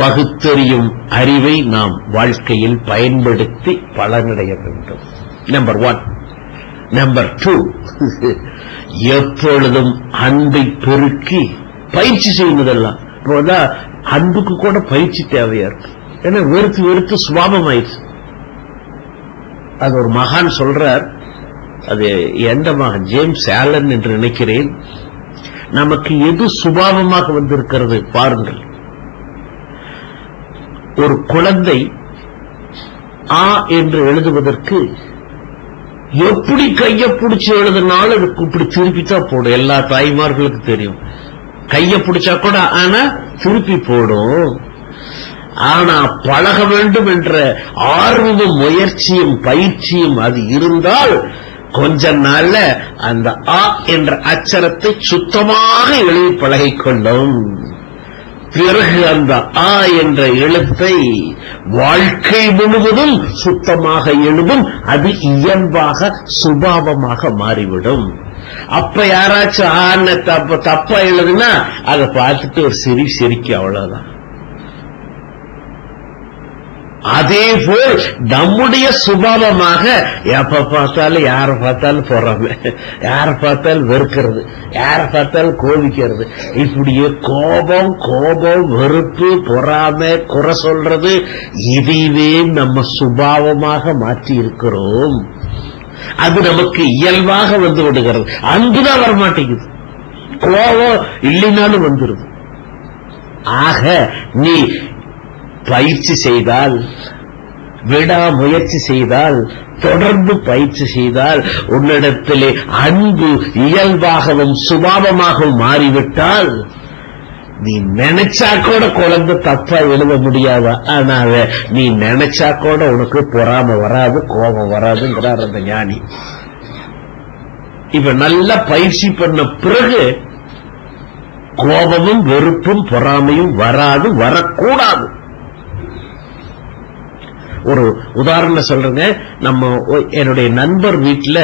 பகுத்தறியும் அறிவை நாம் வாழ்க்கையில் பயன்படுத்தி பலனடைய வேண்டும். நம்பர் 1. நம்பர் 2, எப்பொழுதும் அன்பை பெருக்கி பயிற்சி செய்வதெல்லாம். இப்போதான் அன்புக்கு கூட பயிற்சி தேவையா இருக்கு. ஏன்னா வெறுத்து வெறுத்து சுபாவம் ஆயிடுச்சு. அது ஒரு மகான் சொல்றார். அது எந்த மகான்? ஜேம்ஸ் ஆலன் என்று நினைக்கிறேன். நமக்கு எது சுபாவமாக வந்திருக்கிறது பாருங்கள். ஒரு குழந்தை ஆ என்று எழுதுவதற்கு எப்படி கையை பிடிச்சு எழுதுனாலும் அதுக்கு இப்படி திருப்பித்தான் போடும். எல்லா தாய்மார்களுக்கு தெரியும். கையை பிடிச்சா கூட ஆனா திருப்பி போடும். ஆனா பழக வேண்டும் என்ற ஆர்வமும் முயற்சியும் பயிற்சியும் அது இருந்தால் கொஞ்ச நாள்ல அந்த ஆ என்ற அச்சரத்தை சுத்தமாக எழுதி பழகிக்கொள்ளும். பிறகு அந்த ஆ என்ற எழுத்தை வாழ்க்கை முழுவதும் சுத்தமாக எழுதும். அது இயல்பாக சுபாவமாக மாறிவிடும். அப்ப யாராச்சும் ஆன தப்பா எழுதுனா அதை பார்த்துட்டு ஒரு சிரிக்கு, அவ்வளவுதான். அதே போல் நம்முடைய சுபாவமாக எப்ப பார்த்தாலும் யாரை பார்த்தாலும் பொறாமை, யாரை பார்த்தாலும் வெறுக்கிறது, யாரை பார்த்தாலும் கோபிக்கிறது, இப்படியே கோபம் வெறுப்பு பொறாமை குறை சொல்றது, இதையே நம்ம சுபாவமாக மாற்றி இருக்கிறோம். அது நமக்கு இயல்பாக வந்து விடுகிறது. அன்புதான் வரமாட்டேங்குது, கோபம் இல்லைனாலும் வந்துருது. ஆக நீ பயிற்சி செய்தால், விடாமுயற்சி செய்தால், தொடர்ந்து பயிற்சி செய்தால், உன்னிடத்திலே அன்பு இயல்பாகவும் சுபாவமாகவும் மாறிவிட்டால், நீ நினைச்சா கூட குழந்தை தப்பா எழுத முடியாதா? ஆனால் நீ நினைச்சா கூட உனக்கு பொறாமை வராது, கோபம் வராதுங்கிறார் அந்த ஞானி. இப்ப நல்ல பயிற்சி பண்ண பிறகு கோபமும் வெறுப்பும் பொறாமையும் வராது, வரக்கூடாது. ஒரு உதாரணம் சொல்றேங்க. என்னுடைய நண்பர் வீட்டுல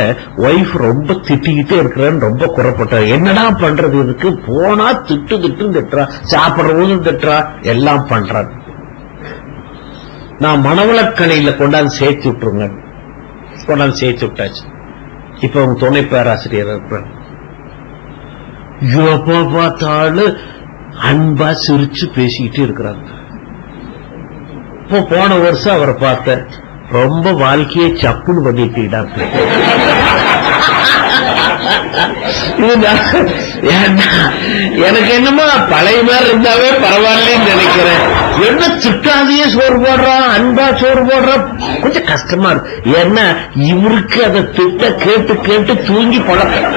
ஒய்ஃப் ரொம்ப திட்டிக்கிட்டே இருக்கிறான்னு ரொம்ப குறப்பட்டார். என்னடா பண்றது, இதுக்கு போனா திட்டுறா, சாப்பிடுற போதும் திட்டுறா, எல்லாம் பண்றான். நான் மனவளக்கணையில கொண்டாந்து சேர்த்து விட்டுருங்க, கொண்டாந்து சேர்த்து விட்டாச்சு. இப்ப அவங்க துணை பேராசிரியர் இருக்கிறார். எப்ப பார்த்தாலும் அன்பா சிரிச்சு பேசிக்கிட்டே இருக்கிறாங்க. இப்போ போன வருஷம் அவரை பார்த்த ரொம்ப வாழ்க்கையை சப்புன்னு பண்ணிட்டா. எனக்கு என்னமோ பழைய மாதிரி இருந்தாவே பரவாயில்லன்னு நினைக்கிறேன். என்ன திட்டாதையே சோறு போடுறான், அன்பா சோறு போடுறான், கொஞ்சம் கஷ்டமா இருக்கு. ஏன்னா இவருக்கு அதை திட்ட கேட்டு கேட்டு தூங்கி பழக்கம்.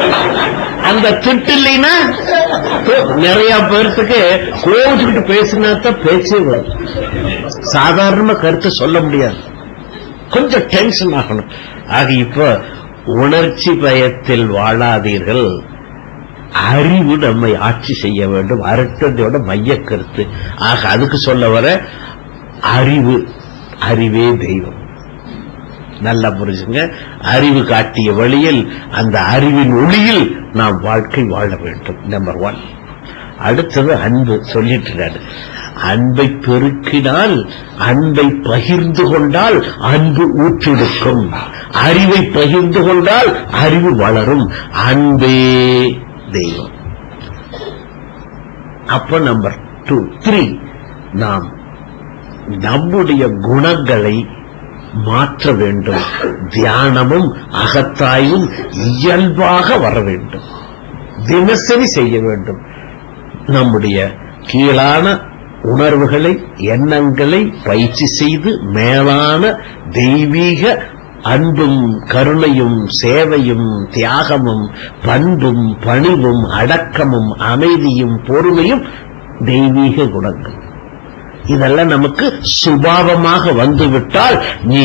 அந்த திட்டு இல்லைன்னா நிறைய பேருக்கு கோவிச்சுக்கிட்டு பேசினாத்தான் பேச்சே வரும். சாதாரண கருத்தை சொல்ல முடியாது, கொஞ்சம் டென்ஷன் ஆகணும். ஆக இப்ப உணர்ச்சி பயத்தில் வாழாதீர்கள். அறிவு நம்மை ஆட்சி செய்ய வேண்டும். அருட்தந்தையோட மைய கருத்து. ஆக அதுக்கு சொல்ல வர அறிவே தெய்வம். நல்லா புரிஞ்சுங்க. அறிவு காட்டிய வழியில், அந்த அறிவின் ஒளியில் நாம் வாழ்க்கை வாழ வேண்டும். நம்பர் 1. அடுத்தது அன்பு. சொல்லிட்டு அன்பை பெருக்கினால், அன்பை பகிர்ந்து கொண்டால் அன்பு ஊற்றெடுக்கும். அறிவை பகிர்ந்து கொண்டால் அறிவு வளரும். அன்பே தெய்வம். அப்ப நம்பர் 2, 3 நாம் நம்முடைய குணங்களை மாற்ற வேண்டும். தியானமும் அகத்தாய்வும் இயல்பாக வர வேண்டும். தினசரி செய்ய வேண்டும். நம்முடைய கீழான உணர்வுகளை, எண்ணங்களை பயிற்சி செய்து மேலான தெய்வீக அன்பும் கருணையும் சேவையும் தியாகமும் பண்பும் பணிவும் அடக்கமும் அமைதியும் பொறுமையும் தெய்வீக குணங்கள். இதெல்லாம் நமக்கு சுபாவமாக வந்துவிட்டால் நீ